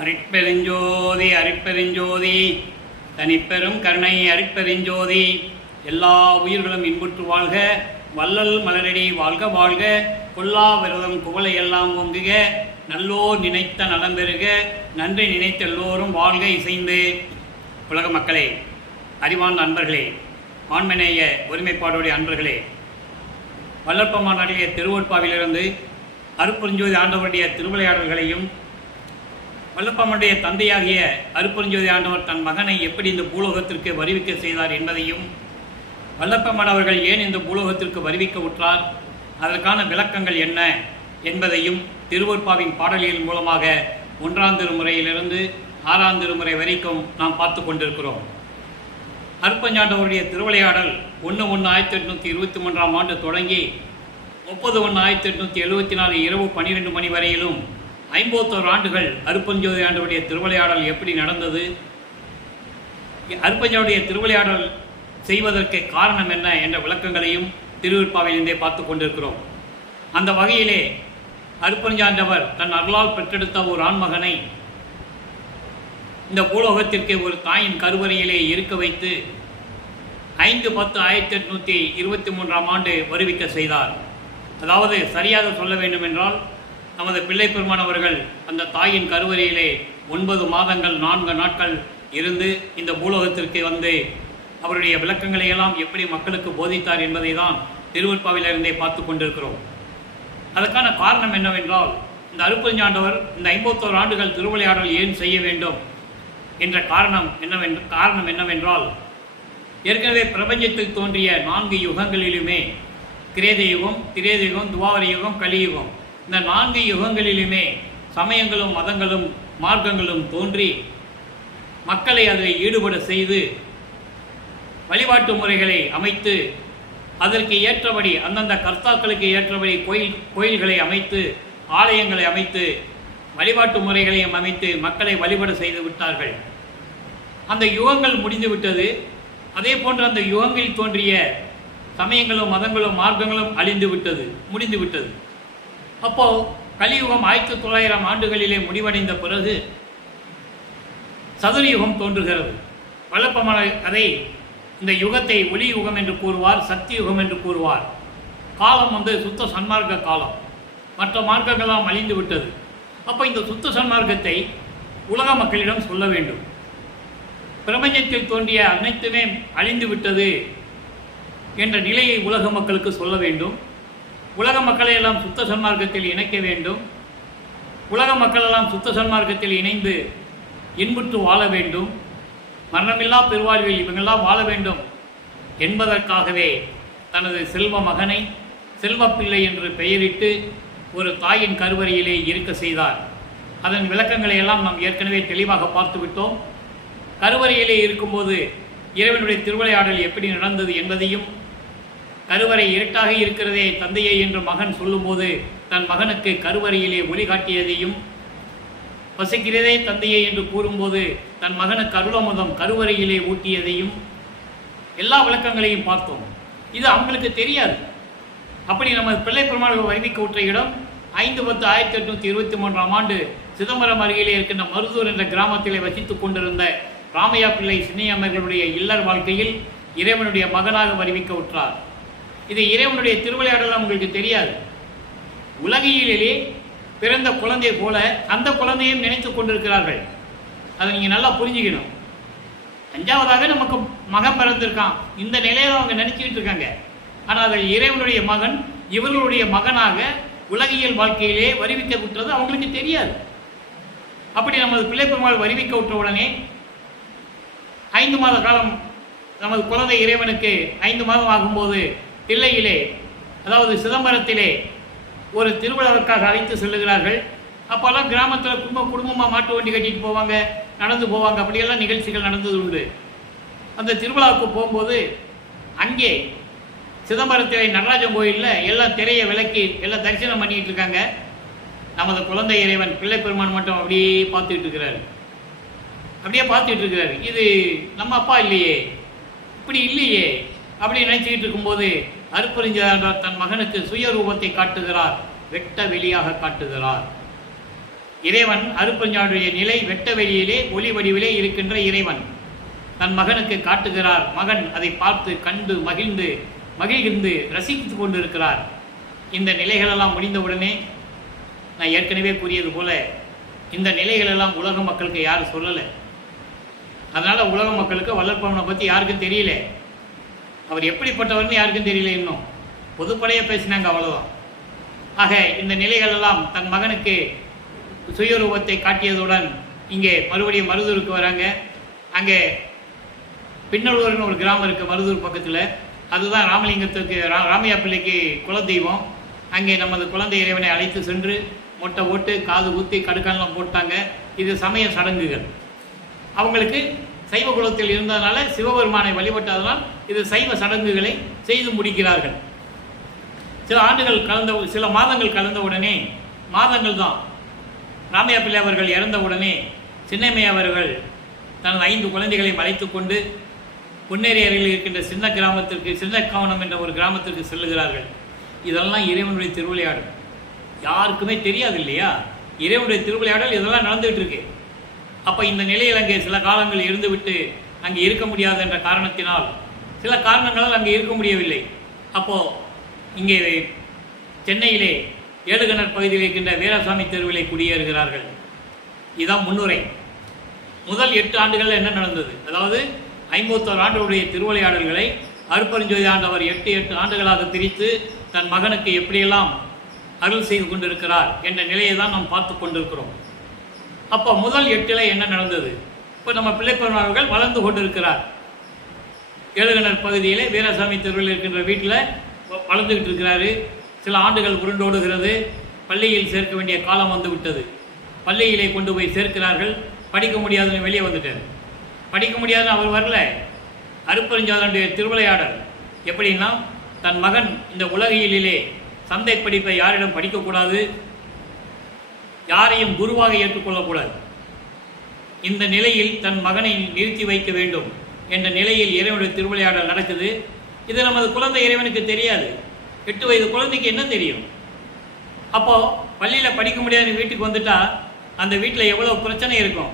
அருட்பெருஞ்சோதி அருட்பெருஞ்சோதி தனிப்பெரும் கருணை அருட்பெருஞ்சோதி. எல்லா உயிர்களும் இன்புற்று வாழ்க, வள்ளல் மலரடி வாழ்க வாழ்க, கொல்லா விரதம் குவளை எல்லாம் ஓங்குக, நல்லோர் நினைத்த நலம் பெறுக, நன்றி நினைத்த எல்லோரும் வாழ்க இசைந்து. உலக மக்களே, அறிவார்ந்த அன்பர்களே, ஆண்மநேய ஒருமைப்பாடுடைய அன்பர்களே, வல்லற்பமா நாட்டிய திருவொற்பாவிலிருந்து அருட்பெருஞ்சோதி ஆண்டவருடைய திருவிளையாடல்களையும், வல்லப்பம்மனுடைய தந்தையாகிய அருட்பெருஞ்சோதி ஆண்டவர் தன் மகனை எப்படி இந்த பூலோகத்திற்கு வருவிக்க செய்தார் என்பதையும், வல்லப்பம்மன் அவர்கள் ஏன் இந்த பூலோகத்திற்கு வருவிக்க உற்றார், அதற்கான விளக்கங்கள் என்ன என்பதையும் திருவொற்பாவின் பாடலின் மூலமாக 1ஆம் திருமுறையிலிருந்து 6ஆம் திருமுறை வரைக்கும் நாம் பார்த்து கொண்டிருக்கிறோம். அருட்பெருஞ்சாண்டவருடைய திருவிளையாடல் 1/1/1823 ஆண்டு தொடங்கி 30/1/1874 இரவு 12 மணி வரையிலும் 51 ஆண்டுகள் அருட்பெருஞ்சோதி ஆண்டவருடைய திருவிளையாடல் எப்படி நடந்தது, அருட்பெருஞ்சோதியுடைய திருவிளையாடல் செய்வதற்கு காரணம் என்ன என்ற விளக்கங்களையும் திருவொற்பாவிலிருந்தே பார்த்து கொண்டிருக்கிறோம். அந்த வகையிலே அருட்பெருஞ்சாண்டவர் தன் அருளால் பெற்றெடுத்த ஒரு ஆண்மகனை இந்த பூலோகத்திற்கு ஒரு தாயின் கருவறையிலே இருக்க வைத்து 5/10/1823 ஆண்டு வருவிக்க செய்தார். அதாவது சரியாக சொல்ல வேண்டும் என்றால், நமது பிள்ளை பெருமான் அவர்கள் அந்த தாயின் கருவறையிலே 9 மாதங்கள் 4 நாட்கள் இருந்து இந்த பூலோகத்திற்கு வந்து அவருடைய விளக்கங்களை எல்லாம் எப்படி மக்களுக்கு போதித்தார் என்பதை தான் திருவொற்பாவிலிருந்தே பார்த்து கொண்டிருக்கிறோம். அதற்கான காரணம் என்னவென்றால், இந்த அருட்பெருஞ்சாண்டவர் இந்த 51 ஆண்டுகள் திருவிளையாடல் ஏன் செய்ய வேண்டும் என்ற காரணம் என்னவென்றால், ஏற்கனவே பிரபஞ்சத்தில் தோன்றிய 4 யுகங்களிலுமே, கிரேத யுகம், திரேத யுகம், துவாபர யுகம், கலியுகம், இந்த 4 யுகங்களிலுமே சமயங்களும் மதங்களும் மார்க்கங்களும் தோன்றி மக்களை அதில் ஈடுபட செய்து வழிபாட்டு முறைகளை அமைத்து அதற்கு ஏற்றபடி அந்தந்த கர்த்தாக்களுக்கு ஏற்றபடி கோயில்களை அமைத்து ஆலயங்களை அமைத்து வழிபாட்டு முறைகளையும் அமைத்து மக்களை வழிபட செய்து விட்டார்கள். அந்த யுகங்கள் முடிந்துவிட்டது. அதே போன்று அந்த யுகங்களில் தோன்றிய சமயங்களும் மதங்களும் மார்க்கங்களும் முடிந்துவிட்டது. அப்போது கலியுகம் 1900 ஆண்டுகளிலே முடிவடைந்த பிறகு சதுரயுகம் தோன்றுகிறது. வல்லப்பமான கதை இந்த யுகத்தை ஒளி யுகம் என்று கூறுவார், சக்தி யுகம் என்று கூறுவார். காலம் சுத்த சன்மார்க்க காலம். மற்ற மார்க்கங்களாம் அழிந்து விட்டது. அப்போ இந்த சுத்த சன்மார்க்கத்தை உலக மக்களிடம் சொல்ல வேண்டும். பிரபஞ்சத்தில் தோன்றிய அனைத்துமே அழிந்து விட்டது என்ற நிலையை உலக மக்களுக்கு சொல்ல வேண்டும். உலக மக்களை எல்லாம் சுத்த சன்மார்க்கத்தில் இணைக்க வேண்டும். உலக மக்களெல்லாம் சுத்த சன்மார்க்கத்தில் இணைந்து இன்புற்று வாழ வேண்டும். மரணமில்லா பெருவாழ்வில் இவங்கெல்லாம் வாழ வேண்டும் என்பதற்காகவே தனது செல்வ மகனை செல்வப்பிள்ளை என்று பெயரிட்டு ஒரு தாயின் கருவறையிலே இருக்க செய்தார். அதன் விளக்கங்களை எல்லாம் நாம் ஏற்கனவே தெளிவாக பார்த்து விட்டோம். கருவறையிலே இருக்கும்போது இறைவனுடைய திருவிளையாடல் எப்படி நடந்தது என்பதையும், கருவறை இருட்டாக இருக்கிறதே தந்தையே என்று மகன் சொல்லும்போது தன் மகனுக்கு கருவறையிலே ஒளி காட்டியதையும், பசிக்கிறதே தந்தையே என்று கூறும்போது தன் மகனுக்கு அருளமுதம் கருவறையிலே ஊட்டியதையும், எல்லா விளக்கங்களையும் பார்த்தோம். இது அவங்களுக்கு தெரியாது. அப்படி நம்ம பிள்ளை பெருமாள் வருவிக்க உற்ற இடம் 5/10/1823 ஆண்டு சிதம்பரம் அருகிலே இருக்கின்ற மருதூர் என்ற கிராமத்திலே வசித்துக் கொண்டிருந்த ராமையா பிள்ளை சின்னையம்மர்களுடைய இல்லற வாழ்க்கையில் இறைவனுடைய மகனாக வருவிக்க உற்றார். இது இறைவனுடைய திருவிளையாடல் உங்களுக்கு தெரியாது. உலகியலிலே பிறந்த குழந்தை போல அந்த குழந்தையும் நினைத்து கொண்டிருக்கிறார்கள். அதை நீங்கள் நல்லா புரிஞ்சுக்கணும். 5வதாக நமக்கு மகன் பிறந்திருக்கான், இந்த நிலையை அவங்க நினைச்சிக்கிட்டு இருக்காங்க. ஆனால் அதில் இறைவனுடைய மகன் இவர்களுடைய மகனாக உலகியல் வாழ்க்கையிலே வருவிக்க விட்டது அவங்களுக்கு தெரியாது. அப்படி நமது பிள்ளை பெருமாள் வருவிக்க விட்ட உடனே 5 மாத காலம் நமது குழந்தை இறைவனுக்கு 5 மாதம் ஆகும்போது தில்லையிலே, அதாவது சிதம்பரத்திலே ஒரு திருவிழாவிற்காக அழைத்து செல்லுகிறார்கள். அப்போல்லாம் கிராமத்தில் குடும்பமாக மாட்டு வண்டி கட்டிட்டு போவாங்க, நடந்து போவாங்க, அப்படியெல்லாம் நிகழ்ச்சிகள் நடந்தது உண்டு. அந்த திருவிழாவுக்கு போகும்போது அங்கே சிதம்பரத்திலே நடராஜன் கோயிலில் எல்லாம் திரையை விளக்கி எல்லாம் தரிசனம் பண்ணிக்கிட்டு இருக்காங்க. நமது குழந்தை இறைவன் பிள்ளை பெருமான் மட்டும் அப்படியே பார்த்துக்கிட்டு இருக்கிறாரு. இது நம்ம அப்பா இல்லையே, இப்படி இல்லையே அப்படி நினைச்சுக்கிட்டு இருக்கும்போது அருட்பெருஞ்சாண்டவர் தன் மகனுக்கு சுய ரூபத்தை காட்டுகிறார், வெட்ட வெளியாக காட்டுகிறார். இறைவன் அருட்பெருஞ்சாண்டுடைய நிலை வெட்ட வெளியிலே ஒளி வடிவிலே இருக்கின்ற இறைவன் தன் மகனுக்கு காட்டுகிறார். மகன் அதை பார்த்து கண்டு மகிழ்ந்து ரசித்து கொண்டிருக்கிறார். இந்த நிலைகளெல்லாம் முடிந்தவுடனே நான் ஏற்கனவே கூறியது போல இந்த நிலைகளெல்லாம் உலக மக்களுக்கு யாரும் சொல்லலை. அதனால் உலக மக்களுக்கு வல்லற்பனை பற்றி யாருக்கும் தெரியல. அவர் எப்படிப்பட்டவர்னு யாருக்கும் தெரியல. இன்னும் பொதுப்படையாக பேசினாங்க, அவ்வளோதான். ஆக இந்த நிலைகளெல்லாம் தன் மகனுக்கு சுயரூபத்தை காட்டியதுடன் இங்கே மறுபடியும் மருதூருக்கு வராங்க. அங்கே பின்னலூர்னு ஒரு கிராமம் இருக்குது மருதூர் பக்கத்தில். அதுதான் ராமலிங்கத்துக்கு ராமையா பிள்ளைக்கு குலதெய்வம். அங்கே நமது குழந்தை இறைவனை அழைத்து சென்று மொட்டை ஓட்டு காது ஊற்றி கடுக்கானெலாம் போட்டாங்க. இது சமய சடங்குகள். அவங்களுக்கு சைவ குலத்தில் இருந்ததுனால சிவபெருமானை வழிபட்டதனால் இது சைவ சடங்குகளை செய்து முடிக்கிறார்கள். சில மாதங்கள் கலந்தவுடனே, மாதங்கள் தான், ராமையா பிள்ளை அவர்கள் இறந்தவுடனே சின்னம்மை அவர்கள் தனது 5 குழந்தைகளையும் அழைத்து கொண்டு பொன்னேரி அருகில் இருக்கின்ற சின்ன கிராமத்திற்கு, சின்னக்காவனம் என்ற ஒரு கிராமத்திற்கு செல்லுகிறார்கள். இதெல்லாம் இறைவனுடைய திருவிளையாடல். யாருக்குமே தெரியாது இல்லையா? இறைவனுடைய திருவிளையாடல் இதெல்லாம் நடந்துகிட்டு இருக்கு. அப்போ இந்த நிலையில் அங்கே சில காலங்கள் இருந்துவிட்டு அங்கே இருக்க முடியாது என்ற காரணத்தினால் சில காரணங்களால் அங்கே இருக்க முடியவில்லை. அப்போது இங்கே சென்னையிலே ஏழுகிணர் பகுதியில் இருக்கின்ற வீராசாமி தெருவிலே குடியேறுகிறார்கள். இதுதான் முன்னுரை. முதல் 8 ஆண்டுகள் என்ன நடந்தது? அதாவது 51 ஆண்டுகளுடைய திருவிளையாடல்களை அருட்பெருஞ்சோதி ஆண்டவர் 8 ஆண்டுகளாக பிரித்து தன் மகனுக்கு எப்படியெல்லாம் அருள் செய்து கொண்டிருக்கிறார் என்ற நிலையை தான் நாம் பார்த்து கொண்டிருக்கிறோம். அப்போ முதல் 8 என்ன நடந்தது? இப்போ நம்ம பிள்ளைப்பெருமாள் வளர்ந்து கொண்டிருக்கிறார். ஏழுகிணர் பகுதியிலே வீராசாமி தெருவில் இருக்கின்ற வீட்டில் வளர்ந்துக்கிட்டு இருக்கிறாரு. சில ஆண்டுகள் உருண்டோடுகிறது. பள்ளியில் சேர்க்க வேண்டிய காலம் வந்து விட்டது. பள்ளியிலே கொண்டு போய் சேர்க்கிறார்கள். படிக்க முடியாதுன்னு வெளியே வந்துட்டார். படிக்க முடியாதுன்னு அவர் வரல. அருட்பெருஞ்சாதனுடைய திருவிளையாடல் எப்படின்னா, தன் மகன் இந்த உலகியலிலே சந்தை படிப்பை யாரிடம் படிக்கக்கூடாது, யாரையும் குருவாக ஏற்றுக்கொள்ளக்கூடாது, இந்த நிலையில் தன் மகனை நிறுத்தி வைக்க வேண்டும் என்ற நிலையில் இறைவனுடைய திருவிளையாடல் நடக்குது. இது நமது குழந்தை இறைவனுக்கு தெரியாது. 8 வயது குழந்தைக்கு என்ன தெரியும்? அப்போது பள்ளியில் படிக்க முடியாத வீட்டுக்கு வந்துட்டா அந்த வீட்டில் எவ்வளோ பிரச்சனை இருக்கும்.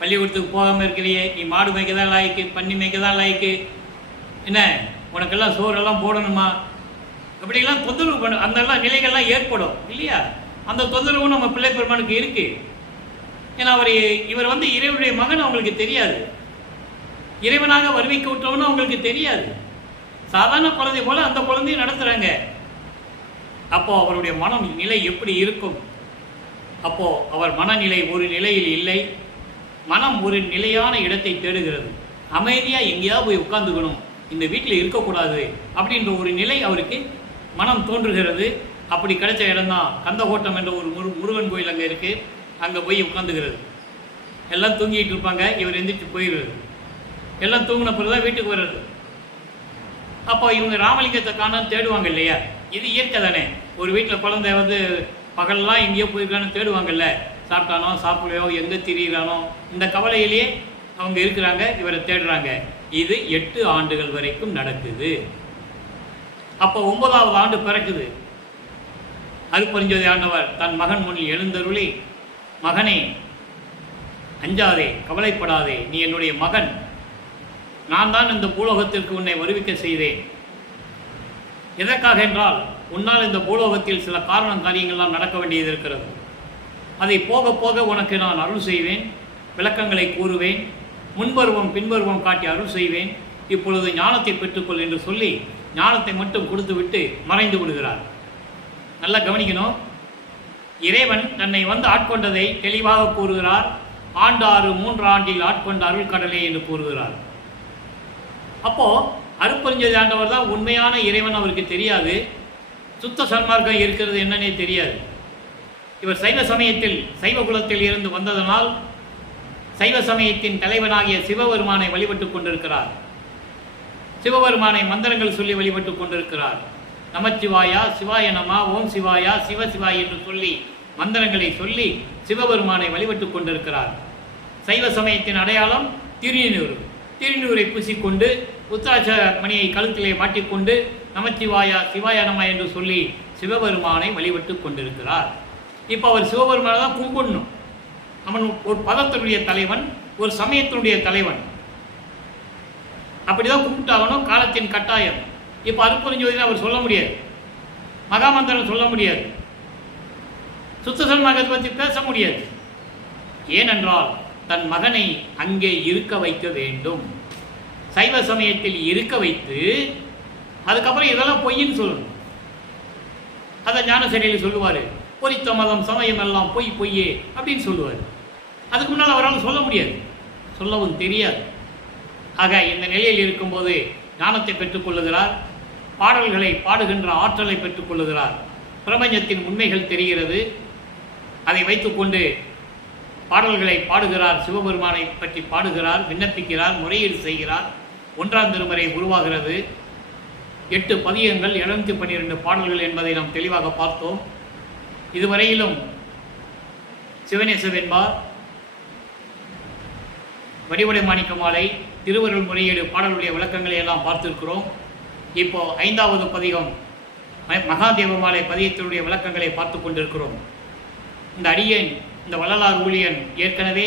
பள்ளிக்கூடத்துக்கு போகாமல் இருக்கிறியே, நீ மாடு மேய்க்க தான் லாய்க்கு, பன்னி மேய்க்க தான் லாய்க்கு, என்ன உனக்கெல்லாம் சோறெல்லாம் போடணுமா, அப்படிலாம் தொந்தரவு பண்ண அந்தெல்லாம் நிலைகள்லாம் ஏற்படும் இல்லையா? அந்த தொந்தரவும் நம்ம பிள்ளை பெருமானுக்கு இருக்குது. ஏன்னா இவர் வந்து இறைவனுடைய மகன் அவங்களுக்கு தெரியாது. இறைவனாக வருவிக்க விட்டவனும் அவங்களுக்கு தெரியாது. சாதாரண குழந்தை போல அந்த குழந்தையை நடத்துகிறாங்க. அப்போது அவருடைய மனம் நிலை எப்படி இருக்கும்? அப்போது அவர் மனநிலை ஒரு நிலையில் இல்லை. மனம் ஒரு நிலையான இடத்தை தேடுகிறது. அமைதியாக எங்கேயாவது போய் உட்காந்துக்கணும், இந்த வீட்டில் இருக்கக்கூடாது அப்படின்ற ஒரு நிலை அவருக்கு மனம் தோன்றுகிறது. அப்படி கிடைச்ச இடம்தான் கந்தகோட்டம் என்ற ஒரு முருகன் கோயில் அங்கே இருக்குது. அங்கே போய் உட்காந்துக்கிறது. எல்லாம் தூங்கிட்டு இருப்பாங்க, இவர் எந்திரிச்சு போயிடுறது. எல்லாம் தூங்கின பிறகு தான் வீட்டுக்கு வர்றது. அப்போ இவங்க ராமலிங்கத்தை காணான்னு தேடுவாங்க இல்லையா? இது இயற்கை தானே. ஒரு வீட்டில் குழந்தை வந்து பகல்லாம் எங்கேயோ போயிருக்கான்னு தேடுவாங்கல்ல. சாப்பிட்டானோ சாப்பிடலையோ, எங்கே திரியிறானோ, இந்த கவலையிலேயே அவங்க இருக்கிறாங்க, இவரை தேடுறாங்க. இது 8 ஆண்டுகள் வரைக்கும் நடக்குது. அப்போ 9வது ஆண்டு பிறக்குது. அருட்பெருஞ்சோதி ஆண்டவர் தன் மகன் முன்னில் எழுந்தருளி, மகனே அஞ்சாதே, கவலைப்படாதே, நீ என்னுடைய மகன், நான் தான் இந்த பூலோகத்திற்கு உன்னை வருவிக்க செய்தேன். எதற்காக என்றால், உன்னால் இந்த பூலோகத்தில் சில காரியங்கள்லாம் நடக்க வேண்டியது இருக்கிறது. அதை போக போக உனக்கு நான் அருள் செய்வேன், விளக்கங்களை கூறுவேன், முன்பருவம் பின்பருவம் காட்டி அருள் செய்வேன். இப்பொழுது ஞானத்தை பெற்றுக்கொள் என்று சொல்லி ஞானத்தை மட்டும் கொடுத்து விட்டு மறைந்து விடுகிறார். நல்லா கவனிக்கணும். இறைவன் தன்னை வந்து ஆட்கொண்டதை தெளிவாக கூறுகிறார். ஆண்டாறு 3 ஆண்டில் ஆட்கொண்ட அருள் கடலே என்று கூறுகிறார். அப்போது அருட்பெருஞ்சோதி ஆண்டவர் தான் உண்மையான இறைவன். அவருக்கு தெரியாது. சுத்த சன்மார்க்கம் இருக்கிறது என்னன்னே தெரியாது. இவர் சைவ சமயத்தில் சைவ குலத்தில் இருந்து வந்ததனால் சைவ சமயத்தின் தலைவனாகிய சிவபெருமானை வழிபட்டு கொண்டிருக்கிறார். சிவபெருமானை மந்திரங்கள் சொல்லி வழிபட்டு கொண்டிருக்கிறார். நமச்சிவாயா, சிவாய நம, ஓம் சிவாயா, சிவசிவாய் என்று சொல்லி மந்திரங்களை சொல்லி சிவபெருமானை வழிபட்டு கொண்டிருக்கிறார். சைவ சமயத்தின் அடையாளம் திருநீறு. திருநீரை பூசிக்கொண்டு உத்திராட்ச மணியை கழுத்திலே மாட்டிக்கொண்டு நமச்சிவாயா, சிவாய நம என்று சொல்லி சிவபெருமானை வழிபட்டு கொண்டிருக்கிறார். இப்போ அவர் சிவபெருமானை தான் கும்பிடணும். அவன் ஒரு பதத்தினுடைய தலைவன், ஒரு சமயத்தினுடைய தலைவன், அப்படிதான் கும்பிட்டாகணும், காலத்தின் கட்டாயம். இப்போ அருட்பெருஞ்சோதியில் அவர் சொல்ல முடியாது, மகாமந்திரம் சொல்ல முடியாது, சுத்த சன்மார்க்கத்தை பற்றி பேச முடியாது. ஏனென்றால் தன் மகனை அங்கே இருக்க வைக்க வேண்டும், சைவ சமயத்தில் இருக்க வைத்து அதுக்கப்புறம் இதெல்லாம் பொய்ன்னு சொல்லணும். அதை ஞானசரியில் சொல்லுவார், பொறித்த மதம் சமயம் எல்லாம் பொய் பொய்யே அப்படின்னு சொல்லுவார். அதுக்கு முன்னால் அவரால் சொல்ல முடியாது, சொல்லவும் தெரியாது. ஆக இந்த நிலையில் இருக்கும்போது ஞானத்தை பெற்றுக்கொள்ளுகிறார், பாடல்களை பாடுகின்ற ஆற்றலை பெற்றுக்கொள்ளுகிறார், பிரபஞ்சத்தின் உண்மைகள் தெரிகிறது. அதை வைத்துக்கொண்டு பாடல்களை பாடுகிறார், சிவபெருமானை பற்றி பாடுகிறார், விண்ணப்பிக்கிறார், முறையீடு செய்கிறார். 1ஆம் திருமுறை உருவாகிறது. 8 பதியங்கள், 712 பாடல்கள் என்பதை நாம் தெளிவாக பார்த்தோம். இதுவரையிலும் சிவனேசவென்பார், வடிவடை மாணிக்க மாலை, திருவருள் முறையீடு பாடலுடைய விளக்கங்களை எல்லாம் பார்த்திருக்கிறோம். இப்போ 5வது பதிகம் மகாதேவ மாலை பதியத்தினுடைய விளக்கங்களை பார்த்து கொண்டிருக்கிறோம். இந்த அடியேன், இந்த வள்ளலார் ஊழியன் ஏற்கனவே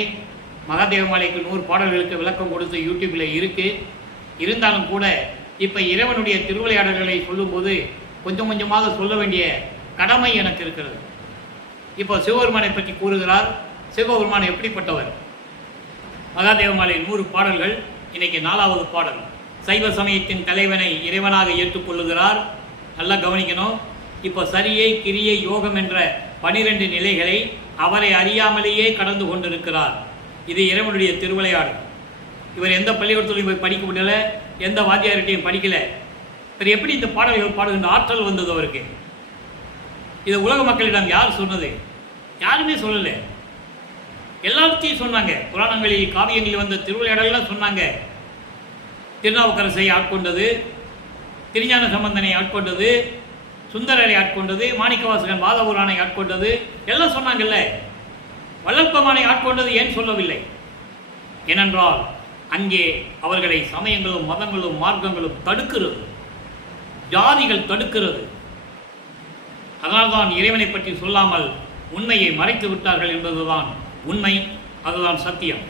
மகாதேவ மாலைக்கு 100 பாடல்களுக்கு விளக்கம் கொடுத்து யூடியூப்பில் இருக்குது. இருந்தாலும் கூட இப்போ இறைவனுடைய திருவிளையாடல்களை சொல்லும்போது கொஞ்சம் கொஞ்சமாக சொல்ல வேண்டிய கடமை எனக்கு இருக்கிறது. இப்போ சிவபெருமானை பற்றி கூறுகிறார். சிவபெருமான் எப்படிப்பட்டவர்? மகாதேவ மாலை 100 பாடல்கள். இன்னைக்கு 4வது பாடல். சைவ சமயத்தின் தலைவனை இறைவனாக ஏற்றுக்கொள்ளுகிறார். நல்லா கவனிக்கணும். இப்போ சரியை, கிரியை, யோகம் என்ற 12 நிலைகளை அவரை அறியாமலேயே கடந்து கொண்டிருக்கிறார். இது இறைவனுடைய திருவிளையாடல். இவர் எந்த பள்ளிக்கூடத்திலையும் போய் படிக்க முடியல, எந்த வாத்தியார்கிட்டையும் படிக்கல. இவர் எப்படி இந்த பாடல்கள் பாடுகின்ற ஆற்றல் வந்தது அவருக்கு? இதை உலக மக்களிடம் யார் சொன்னது? யாருமே சொல்லலை. எல்லாத்தையும் சொன்னாங்க. புராணங்களில், காவியங்களில் வந்த திருவிளையாடலாம் சொன்னாங்க. திருநாவுக்கரசை ஆட்கொண்டது, திருஞான சம்பந்தனை ஆட்கொண்டது, சுந்தரரை ஆட்கொண்டது, மாணிக்கவாசகன் வாதபுரானை ஆட்கொண்டது, எல்லாம் சொன்னாங்கல்ல. வள்ளற்பெருமானை ஆட்கொண்டது ஏன் சொல்லவில்லை? ஏனென்றால் அங்கே அவர்களை சமயங்களும் மதங்களும் மார்க்கங்களும் தடுக்கிறது, ஜாதிகள் தடுக்கிறது. அதனால்தான் இறைவனை பற்றி சொல்லாமல் உண்மையை மறைத்து விட்டார்கள் என்பதுதான் உண்மை, அதுதான் சத்தியம்.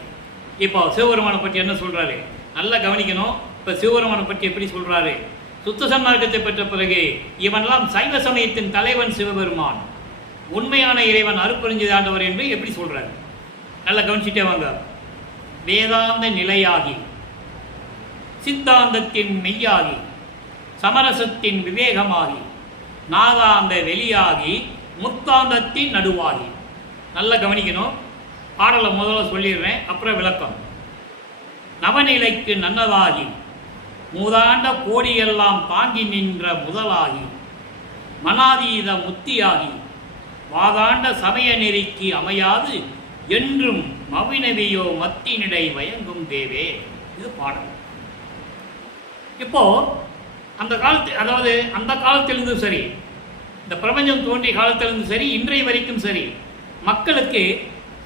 இப்போ சிவபெருமானை பற்றி என்ன சொல்றாரு? நல்லா கவனிக்கணும். இப்போ சிவபெருமானை பற்றி எப்படி சொல்றாரு? சுத்த சன்மார்க்கத்தை பெற்ற பிறகு இவனெல்லாம் சைவ சமயத்தின் தலைவன் சிவபெருமான், உண்மையான இறைவன், அருட்பெருஞ்சோதி ஆண்டவர் என்று எப்படி சொல்றாரு? நல்லா கவனிச்சுட்டே வாங்க. வேதாந்த நிலையாகி, சித்தாந்தத்தின் மெய்யாகி, சமரசத்தின் விவேகமாகி, நாதாந்த வெளியாகி, முத்தாந்தத்தின் நடுவாகி. நல்லா கவனிக்கணும். பாடலை முதல்ல சொல்லிடுறேன், அப்புறம் விளக்கம். நவநிலைக்கு நன்னதாகி, மூதாண்ட கோடியெல்லாம் தாங்கி நின்ற முதலாகி, மனாதீத முத்தியாகி, வாதாண்ட சமய நெறிக்கு அமையாது என்றும் மவினவியோ மத்தினிடை வயங்கும் தேவே. இது பாடல். இப்போ அந்த காலத்து, அதாவது அந்த காலத்திலிருந்தும் சரி, இந்த பிரபஞ்சம் தோன்றிய காலத்திலிருந்து சரி, இன்றைய வரைக்கும் சரி, மக்களுக்கு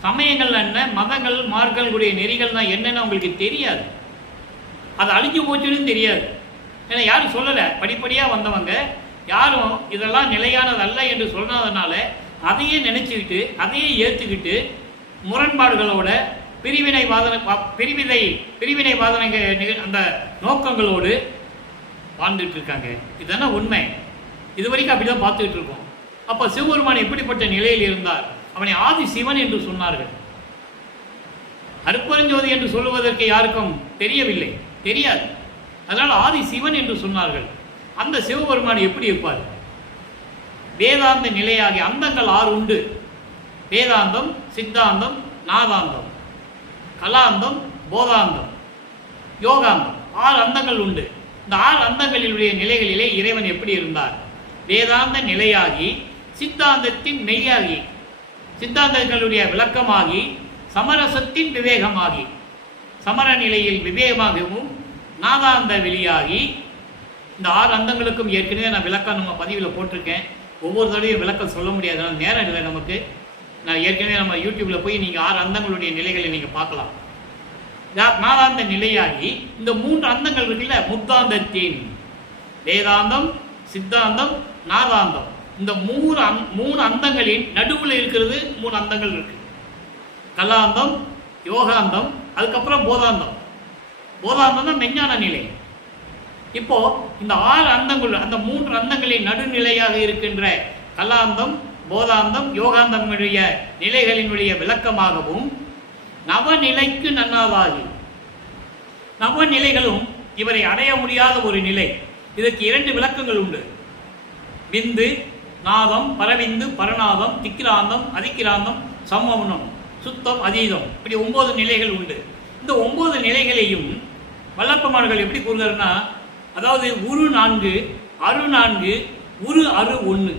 சமயங்கள் என்ன, மதங்கள், மார்க்கங்களுடைய நெறிகள் தான் என்னென்னு அவங்களுக்கு தெரியாது. அது அழிஞ்சு போச்சுன்னு தெரியாது. ஏன்னா யாரும் சொல்லலை. படிப்படியாக வந்தவங்க யாரும் இதெல்லாம் நிலையானதல்ல என்று சொன்னதுனால அதையே நினச்சிக்கிட்டு, அதையே ஏற்றுக்கிட்டு, முரண்பாடுகளோட, பிரிவினை வாதனை அந்த நோக்கங்களோடு வாழ்ந்துட்டு இருக்காங்க. இதுதானே உண்மை. இது வரைக்கும் அப்படி தான் பார்த்துக்கிட்டு இருக்கோம். அப்போ சிவபெருமான் எப்படிப்பட்ட நிலையில் இருந்தார்? அவனை ஆதி சிவன் என்று சொன்னார்கள். அருட்பெருஞ்சோதி என்று சொல்லுவதற்கு யாருக்கும் தெரியவில்லை, தெரியாது. அதனால் ஆதி சிவன் என்று சொன்னார்கள். அந்த சிவபெருமான் எப்படி இருப்பார்? வேதாந்த நிலையாகி, அந்தங்கள் 6 உண்டு. வேதாந்தம், சித்தாந்தம், நாதாந்தம், கலாந்தம், போதாந்தம், யோகாந்தம், 6 அந்தங்கள் உண்டு. இந்த 6 அந்தங்களிலுடைய நிலைகளிலே இறைவன் எப்படி இருந்தார்? வேதாந்த நிலையாகி, சித்தாந்தத்தின் மெய்யாகி, சித்தாந்தங்களுடைய விளக்கமாகி, சமரசத்தின் விவேகமாகி, சமர நிலையில் விவேகமாகவும், நாதாந்த வெளியாகி, இந்த 6 அந்தங்களுக்கும் ஏற்கனவே நான் விளக்கம் நம்ம பதிவில் போட்டிருக்கேன். ஒவ்வொரு தடவையும் விளக்கம் சொல்ல முடியாதனால நேரம் இல்லை நமக்கு. நான் ஏற்கனவே நம்ம யூடியூப்பில் போய் நீங்கள் 6 அந்தங்களுடைய நிலைகளை நீங்கள் பார்க்கலாம். நாதாந்த நிலையாகி இந்த 3 அந்தங்கள் இருக்குல்ல, முத்தாந்தத்தின் வேதாந்தம், சித்தாந்தம், நாதாந்தம், இந்த மூணு அந்தங்களின் நடுவில் இருக்கிறது 3 அந்தங்கள் இருக்கு. கலாந்தம், யோகாந்தம், அதுக்கப்புறம் போதாந்தம். போதாந்தம் தான் மெஞ்ஞான நிலை. இப்போ இந்த 6 அந்தங்கள், அந்த 3 அந்தங்களின் நடுநிலையாக இருக்கின்ற கலாந்தம், போதாந்தம், யோகாந்தமுடைய நிலைகளினுடைய விளக்கமாகவும் நவநிலைக்கு நன்னாதாகி, நவநிலைகளும் இவரை அடைய முடியாத ஒரு நிலை. இதற்கு 2 விளக்கங்கள் உண்டு. விந்து, நாதம், பரவிந்து, பரநாதம், திக்கிராந்தம், அதிக்கிராந்தம், சமமனம், சுத்தம், அதீதம், இப்படி 9 நிலைகள் உண்டு. இந்த 9 நிலைகளையும் வல்லப்பமார்கள் எப்படி கூறுகிறார்னா, அதாவது உரு 4, அரு 4, உரு அரு 1.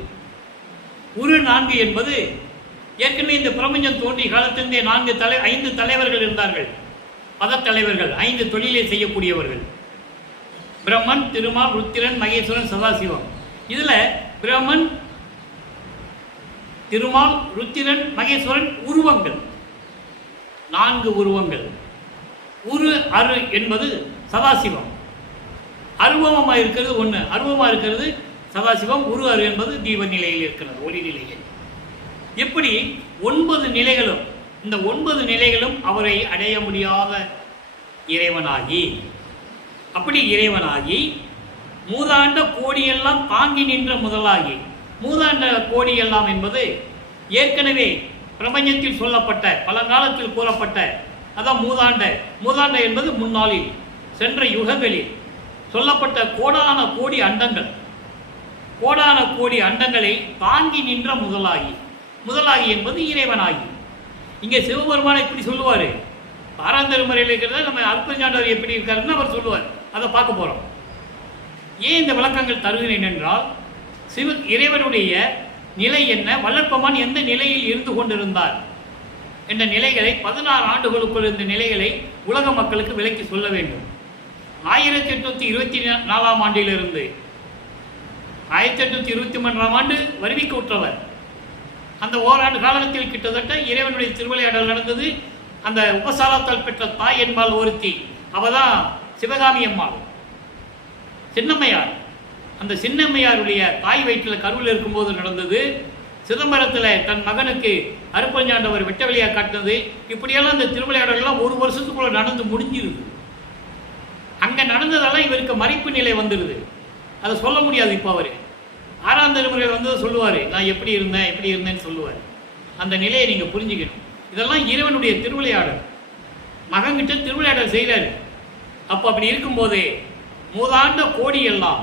உரு 4 என்பது ஏற்கனவே இந்த பிரபஞ்சம் தோன்றிய காலத்திலிருந்தே 5 தலைவர்கள் இருந்தார்கள். பதத்தலைவர்கள், 5 தொழிலை செய்யக்கூடியவர்கள். பிரம்மன், திருமால், ருத்திரன், மகேஸ்வரன், சதாசிவம். இதுல பிரம்மன், திருமால், ருத்திரன், மகேஸ்வரன் உருவங்கள், 4 உருவங்கள். உரு அரு என்பது சதாசிவம். அருவமாக இருக்கிறது 1, அருவமாக இருக்கிறது சதாசிவம். உரு அரு என்பது தீப நிலையில் இருக்கிறது, ஒளி நிலையில். எப்படி 9 நிலைகளும், இந்த 9 நிலைகளும் அவரை அடைய முடியாத இறைவனாகி, அப்படி இறைவனாகி மூதாண்ட கோடியெல்லாம் தாங்கி நின்ற முதலாகி. மூதாண்ட கோடியெல்லாம் என்பது ஏற்கனவே பிரபஞ்சத்தில் சொல்லப்பட்ட, பழங்காலத்தில் கூறப்பட்ட, அதான் மூதாண்ட என்பது முன்னாளில் சென்ற யுகங்களில் சொல்லப்பட்ட கோடான கோடி அண்டங்கள், கோடான கோடி அண்டங்களை தாங்கி நின்ற முதலாகி. முதலாகி என்பது இறைவனாகி. இங்கே சிவபெருமானை இப்படி சொல்லுவார். ஆறாந்தருமுறையில் இருக்கிறத நம்ம அற்பஞாண்டவர் எப்படி இருக்காருன்னு அவர் சொல்லுவார். அதை பார்க்க போகிறோம். ஏன் இந்த விளக்கங்கள் தருகிறேன் என்றால், இறைவனுடைய நிலை என்ன, வல்லற்பமான் எந்த நிலையில் இருந்து கொண்டிருந்தார் என்ற நிலைகளை 16 ஆண்டுகளுக்குள் இந்த நிலைகளை உலக மக்களுக்கு விளக்கி சொல்ல வேண்டும். 1824ஆம் ஆண்டிலிருந்து 1823ஆம் ஆண்டு வருவிக்கு உற்றவர். அந்த ஓராண்டு காலத்தில் கிட்டத்தட்ட இறைவனுடைய திருவிளையாடல் நடந்தது. அந்த உபசாரத்தால் பெற்ற தாய் என்பால் ஒருத்தி, அவதான் சிவகாமி அம்மாள், சின்னம்மையார். அந்த சின்னம்மையாருடைய தாய் வயிற்றில் கருவில் இருக்கும்போது நடந்தது. சிதம்பரத்தில் தன் மகனுக்கு அருப்பஞ்சாண்டவர் வெட்ட வழியாக காட்டினது. இப்படியெல்லாம் அந்த திருவிளையாடலாம் 1 வருஷத்துக்குள்ள நடந்து முடிஞ்சிருது. அங்கே நடந்ததெல்லாம் இவருக்கு மறைப்பு நிலை வந்துடுது. அதை சொல்ல முடியாது. இப்போ அவர் 6ஆம் திருமுறை வந்ததை சொல்லுவார், நான் எப்படி இருந்தேன்னு சொல்லுவார். அந்த நிலையை நீங்கள் புரிஞ்சுக்கணும். இதெல்லாம் இறைவனுடைய திருவிளையாடல். மகன்கிட்ட திருவிளையாடல் செய்கிறார். அப்போ அப்படி இருக்கும்போதே மூதாண்ட கோடி எல்லாம்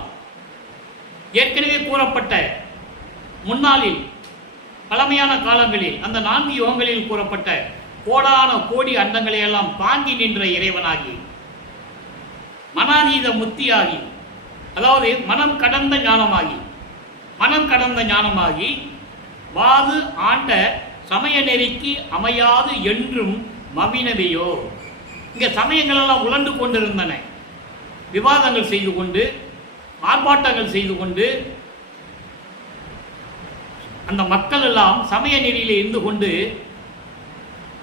ஏற்கனவே கூறப்பட்ட முன்னாளில் பழமையான காலங்களில் அந்த 4 யுகங்களில் கூறப்பட்ட கோடான கோடி அண்டங்களை எல்லாம் தாங்கி நின்ற இறைவனாகி, மனாதீத முத்தியாகி, அதாவது மனம் கடந்த ஞானமாகி வாது ஆண்ட சமய நெறிக்கு அமையாது என்றும் மவினவையோ. இங்கே சமயங்கள் எல்லாம் உழண்டு கொண்டிருந்தன. விவாதங்கள் செய்து கொண்டு, ஆர்ப்பாட்டங்கள் செய்து கொண்டு, அந்த மக்கள் எல்லாம் சமய நெறியில் இருந்து கொண்டு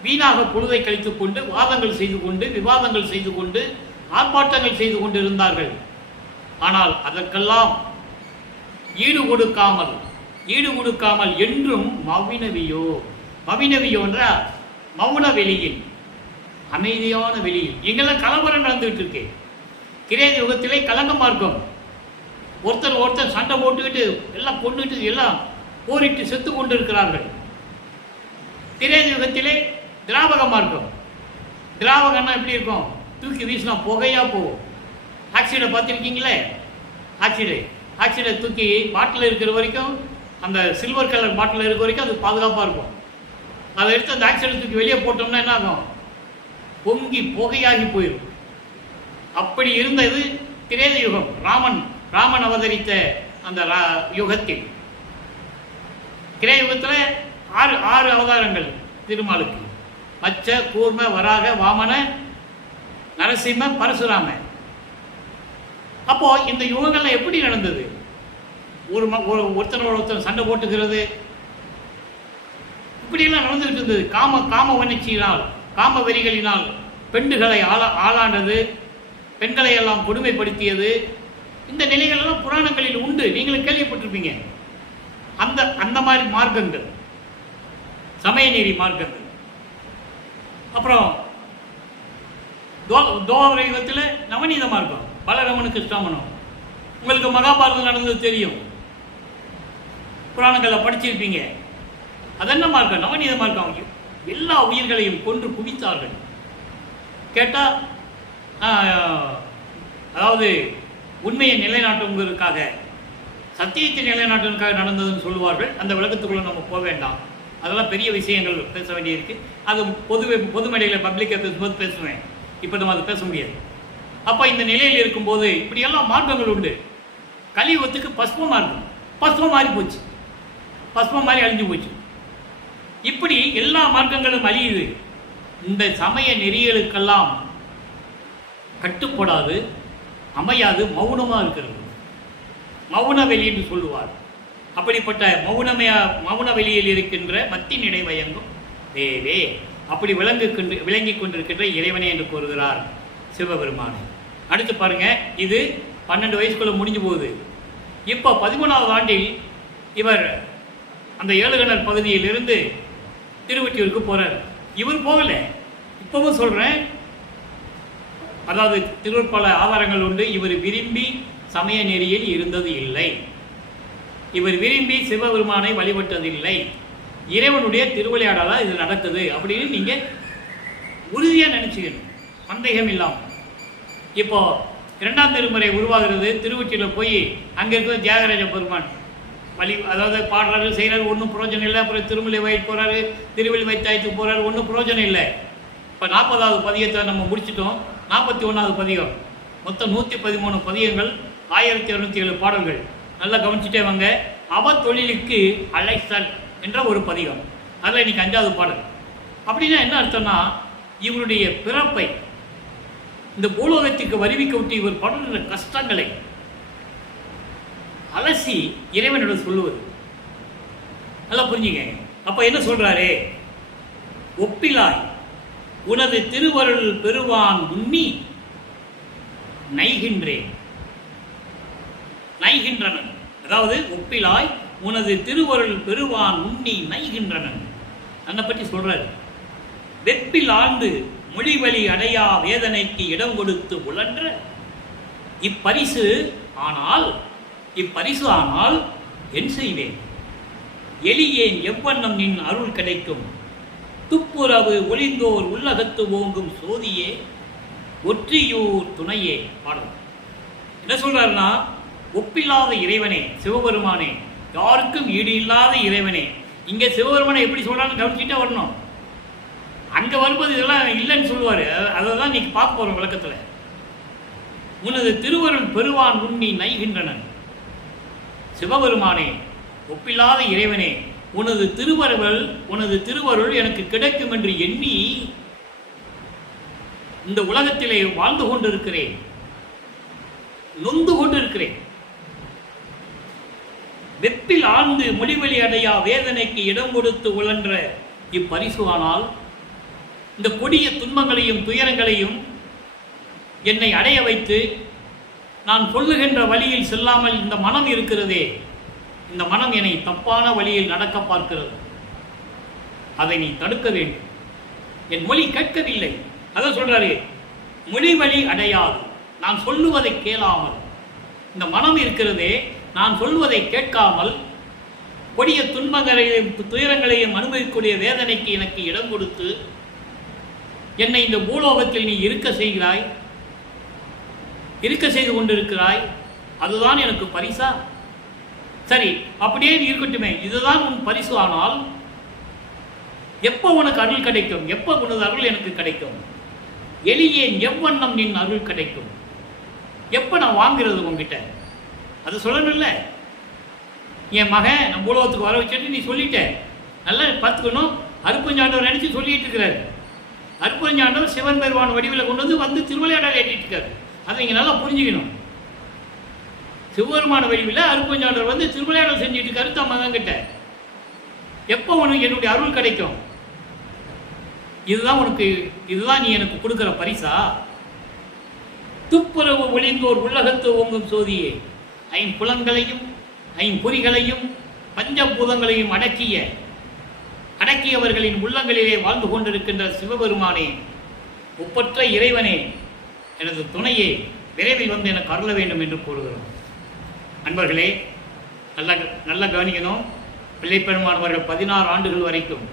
வீணாக பொழுதை கழித்துக் கொண்டு வாதங்கள் செய்து கொண்டு, விவாதங்கள் செய்து கொண்டு, ஆர்ப்பாட்டங்கள் செய்து கொண்டு இருந்தார்கள். ஆனால் அதற்கெல்லாம் ஈடு கொடுக்காமல் என்றும் மவினவியோ என்ற மௌன வெளியில், அமைதியான வெளியில். எங்கெல்லாம் கலவரம் நடந்துகிட்டு இருக்கு. கிரேத யுகத்திலே கலங்க மார்க்கம். ஒருத்தர் சண்டை போட்டுக்கிட்டு எல்லாம் கொண்டுட்டு எல்லாம் போரிட்டு செத்து கொண்டு இருக்கிறார்கள். கிரேத யுகத்திலே திராவக மார்க்கம். திராவகம்னா எப்படி இருக்கும்? தூக்கி வீசினா புகையா போகும். ஆக்சிடை பார்த்துருக்கீங்களே? ஆக்சிடை தூக்கி பாட்டில் இருக்கிற வரைக்கும், அந்த சில்வர் கலர் பாட்டில் இருக்கிற வரைக்கும் அது பாதுகாப்பாக இருக்கும். அதை எடுத்து அந்த ஆக்சிடை தூக்கி வெளியே போட்டோம்னா என்ன ஆகும்? பொங்கி புகையாகி போயிடும். அப்படி இருந்தது கிரேத யுகம். ராமன் அவதரித்த அந்த யுகத்தில். கிரேத யுகத்தில் 6 அவதாரங்கள் திருமாலுக்கு: மச்ச, கூர்ம, வராக, வாமன, நரசிம்ம, பரசுராம. அப்போ இந்த யுகங்கள்லாம் எப்படி நடந்தது? ஒருத்தர் சண்டை போட்டுக்கிறது, இப்படியெல்லாம் நடந்துகிட்டு இருந்தது. காம உணர்ச்சியினால், காம வெறிகளினால் பெண்களை ஆளாண்டது, பெண்களை எல்லாம் கொடுமைப்படுத்தியது. இந்த நிலைகளெல்லாம் புராணங்களில் உண்டு, நீங்களும் கேள்விப்பட்டிருப்பீங்க. அந்த அந்த மாதிரி மார்க்கங்கள், சமயநெறி மார்க்கங்கள். அப்புறம் துவாபர யுகத்தில் நவநீத மார்க்கம், பலரமனு கிருஷ்ணாமனும். உங்களுக்கு மகாபாரதம் நடந்தது தெரியும், புராணங்களில் படிச்சிருப்பீங்க. அதென்ன மார்க்கம்? நவநீத மார்க்கம். எல்லா உயிர்களையும் கொன்று குவித்தார்கள். கேட்டால் அதாவது உண்மையை நிலைநாட்டுவதற்காக, சத்தியத்தை நிலைநாட்டுவதற்காக நடந்ததுன்னு சொல்லுவார்கள். அந்த விளக்கத்துக்குள்ளே நம்ம போக வேண்டாம், அதெல்லாம் பெரிய விஷயங்கள் பேச வேண்டியிருக்கு. அது பொது மேடையில் பப்ளிக்காக பேசும்போது பேசுவேன். இப்போ நம்ம அதை பேச முடியாது. அப்போ இந்த நிலையில் இருக்கும்போது இப்படியெல்லாம் மார்க்கங்கள் உண்டு. கலியுகத்துக்கு பஸ்மம் மார்க்கம், பஸ்மம் மாறி போச்சு, பஸ்மம் மாதிரி அழிஞ்சு போச்சு. இப்படி எல்லா மார்க்கங்களும் அழியுது. இந்த சமய நெறிகளுக்கெல்லாம் கட்டுப்படாது, அமையாது, மௌனமாக இருக்கிறது. மௌன வெளி என்று சொல்லுவார். அப்படிப்பட்ட மௌன வெளியில் இருக்கின்ற மத்தின் இடைவயங்கும் தேவே, அப்படி விளங்கி கொண்டிருக்கின்ற இறைவனே என்று கூறுகிறார் சிவபெருமானை. அடுத்து பாருங்க, இது 12 வயசுக்குள்ள முடிஞ்சு போகுது. இப்போ 13வது ஆண்டில் இவர் அந்த ஏழுகணர் பகுதியிலிருந்து திருவொற்றியூருக்கு போறார். இவர் போகல, இப்பவும் சொல்றேன், அதாவது திருப்பல ஆதாரங்கள் உண்டு. இவர் விரும்பி சமய நெறியில் இருந்தது இல்லை, இவர் விரும்பி சிவபெருமானை வழிபட்டதில்லை. இறைவனுடைய திருவிளையாடலாக இது நடக்குது அப்படின்னு நீங்க உறுதியாக நினைச்சுக்கணும், சந்தேகம் இல்லாமல். இப்போ 2ஆம் திருமுறை உருவாகிறது. திருவொற்றியூரில் போய் அங்கே இருக்கிற தியாகராஜ பெருமான் அதாவது பாடுறாரு, செய்கிறாரு, ஒன்றும் பிரயோஜனம் இல்லை. அப்புறம் திருமலை வயிறு போகிறாரு, திருவள்ளி வைத்தாயத்துக்கு போகிறாரு, ஒன்றும் பிரயோஜனம் இல்லை. இப்போ 40வது பதிகத்தை நம்ம முடிச்சிட்டோம். 41வது பதிகம், மொத்தம் 113 பதிகங்கள், 1207 பாடல்கள். நல்லா கவனிச்சுட்டே வாங்க. அவ தொழிலுக்கு அழைத்தல் என்ற ஒரு பதிகம், அதில் இன்னைக்கு 5வது பாடல். அப்படின்னா என்ன அர்த்தம்னா, இவருடைய பிறப்பை இந்த பூலோகத்துக்கு வருவிக்க விட்டு இவர் படுகிற கஷ்டங்களை அலசி இறைவனிடம் சொல்லுவது. நல்லா புரிஞ்சுங்க. அப்ப என்ன சொல்றாரு? ஒப்பிலாய் உனது திருவருள் பெறுவான் உண்ணி நைகின்றேன், நைகின்றனன். அதாவது ஒப்பிலாய் உனது திருவருள் பெறுவான் உண்ணி நைகின்றனன் தன்னை பற்றி சொல்றாரு. வெப்பில் ஆழ்ந்து மொழிவழி அடையா வேதனைக்கு இடம் கொடுத்து உழன்ற இப்பரிசு ஆனால் என் செய்வேன்? எளியேன் எவ்வண்ணம் நின் அருள் கிடைக்கும்? துப்புரவு ஒளிந்தோர் உள்ளகத்து ஓங்கும் சோதியே ஒற்றியூர் துணையே. பாடல் என்ன சொல்றாருன்னா, ஒப்பில்லாத இறைவனே, சிவபெருமானே, யாருக்கும் ஈடு இல்லாத இறைவனே. இங்க சிவபெருமானை எப்படி சொல்றான்னு கவனிச்சுட்டே வரணும். அங்க வரும்போது இதெல்லாம் இல்லைன்னு சொல்லுவாரு. அதை தான் நீங்க பார்க்க போறோம் விளக்கத்துல. உனது திருவருள் பெறுவான் உண்ணி நைகின்றனன். சிவபெருமானே, ஒப்பில்லாத இறைவனே, உனது திருவருள் எனக்கு கிடைக்கும் என்று எண்ணி இந்த உலகத்திலே வாழ்ந்து கொண்டிருக்கிறேன், நொந்து கொண்டிருக்கிறேன். வெப்பில் ஆழ்ந்து மொழிவழி அடையா வேதனைக்கு இடம் கொடுத்து உழன்ற இப்பரிசுவானால் இந்த கொடிய துன்பங்களையும் துயரங்களையும் என்னை அடைய வைத்து நான் சொல்லுகின்ற வழியில் செல்லாமல் இந்த மனம் இருக்கிறதே, இந்த மனம் என்னை தப்பான வழியில் நடக்க பார்க்கிறது. அதை நீ தடுக்க வேண்டும். என் மொழி கேட்கவில்லை, அதான் சொல்றாரு. மொழி வழி அடையாது, நான் சொல்லுவதை கேளாமல் இந்த மனம் இருக்கிறதே, நான் சொல்வதை கேட்காமல் கொடிய துன்பங்களையும் துயரங்களையும் அனுபவிக்கக்கூடிய வேதனைக்கு எனக்கு இடம் கொடுத்து என்னை இந்த பூலோகத்தில் நீ இருக்க செய்து கொண்டிருக்கிறாய். அதுதான் எனக்கு பரிசா? சரி, அப்படியே இருக்கட்டுமே, இதுதான் உன் பரிசு. ஆனால் எப்போ உனக்கு அருள் கிடைக்கும்? எப்போ உனது அருள் எனக்கு கிடைக்கும்? எளியேன் எவ்வண்ணம் நின் அருள் கிடைக்கும்? எப்போ நான் வாங்குறது உங்ககிட்ட? அது சொல்லணும் இல்லை. என் மகன் நம்ம பூலோகத்துக்கு வர வச்சுட்டு நீ சொல்லிட்ட, நல்லா பார்த்துக்கணும். அருப்பஞ்சாண்டவர் நினைச்சு சொல்லிட்டு இருக்கிறாரு. அருப்பஞ்சாண்டவர் சிவன் பெருமான் வடிவில் கொண்டு வந்து திருவிளையாடல் ஏற்றிட்டு இருக்காரு. அதை நீங்கள் நல்லா புரிஞ்சுக்கணும். சிவபெருமான வடிவில் அருப்பஞ்சாண்டவர் வந்து திருவிளையாடல் செஞ்சுட்டு இருக்காரு தம் மகன்கிட்ட. எப்போ உனக்கு என்னுடைய அருள் கிடைக்கும்? இதுதான் நீ எனக்கு கொடுக்குற பரிசா? துப்புரவு ஒளிந்தோர் உள்ளகத்து ஓங்கும் சோதியே, ஐம்புலன்களையும் ஐம்பொறிகளையும் பஞ்சபூதங்களையும் அடக்கியவர்களின் உள்ளங்களிலே வாழ்ந்து கொண்டிருக்கின்ற சிவபெருமானே, ஒப்பற்ற இறைவனே, எனது துணையே, விரைவில் வந்து எனக்கு அருள வேண்டும் என்று கூறுகிறோம். அன்பர்களே, நல்ல கவனிக்கணும். பிள்ளைப்பெருமானவர்கள் 16 ஆண்டுகள் வரைக்கும்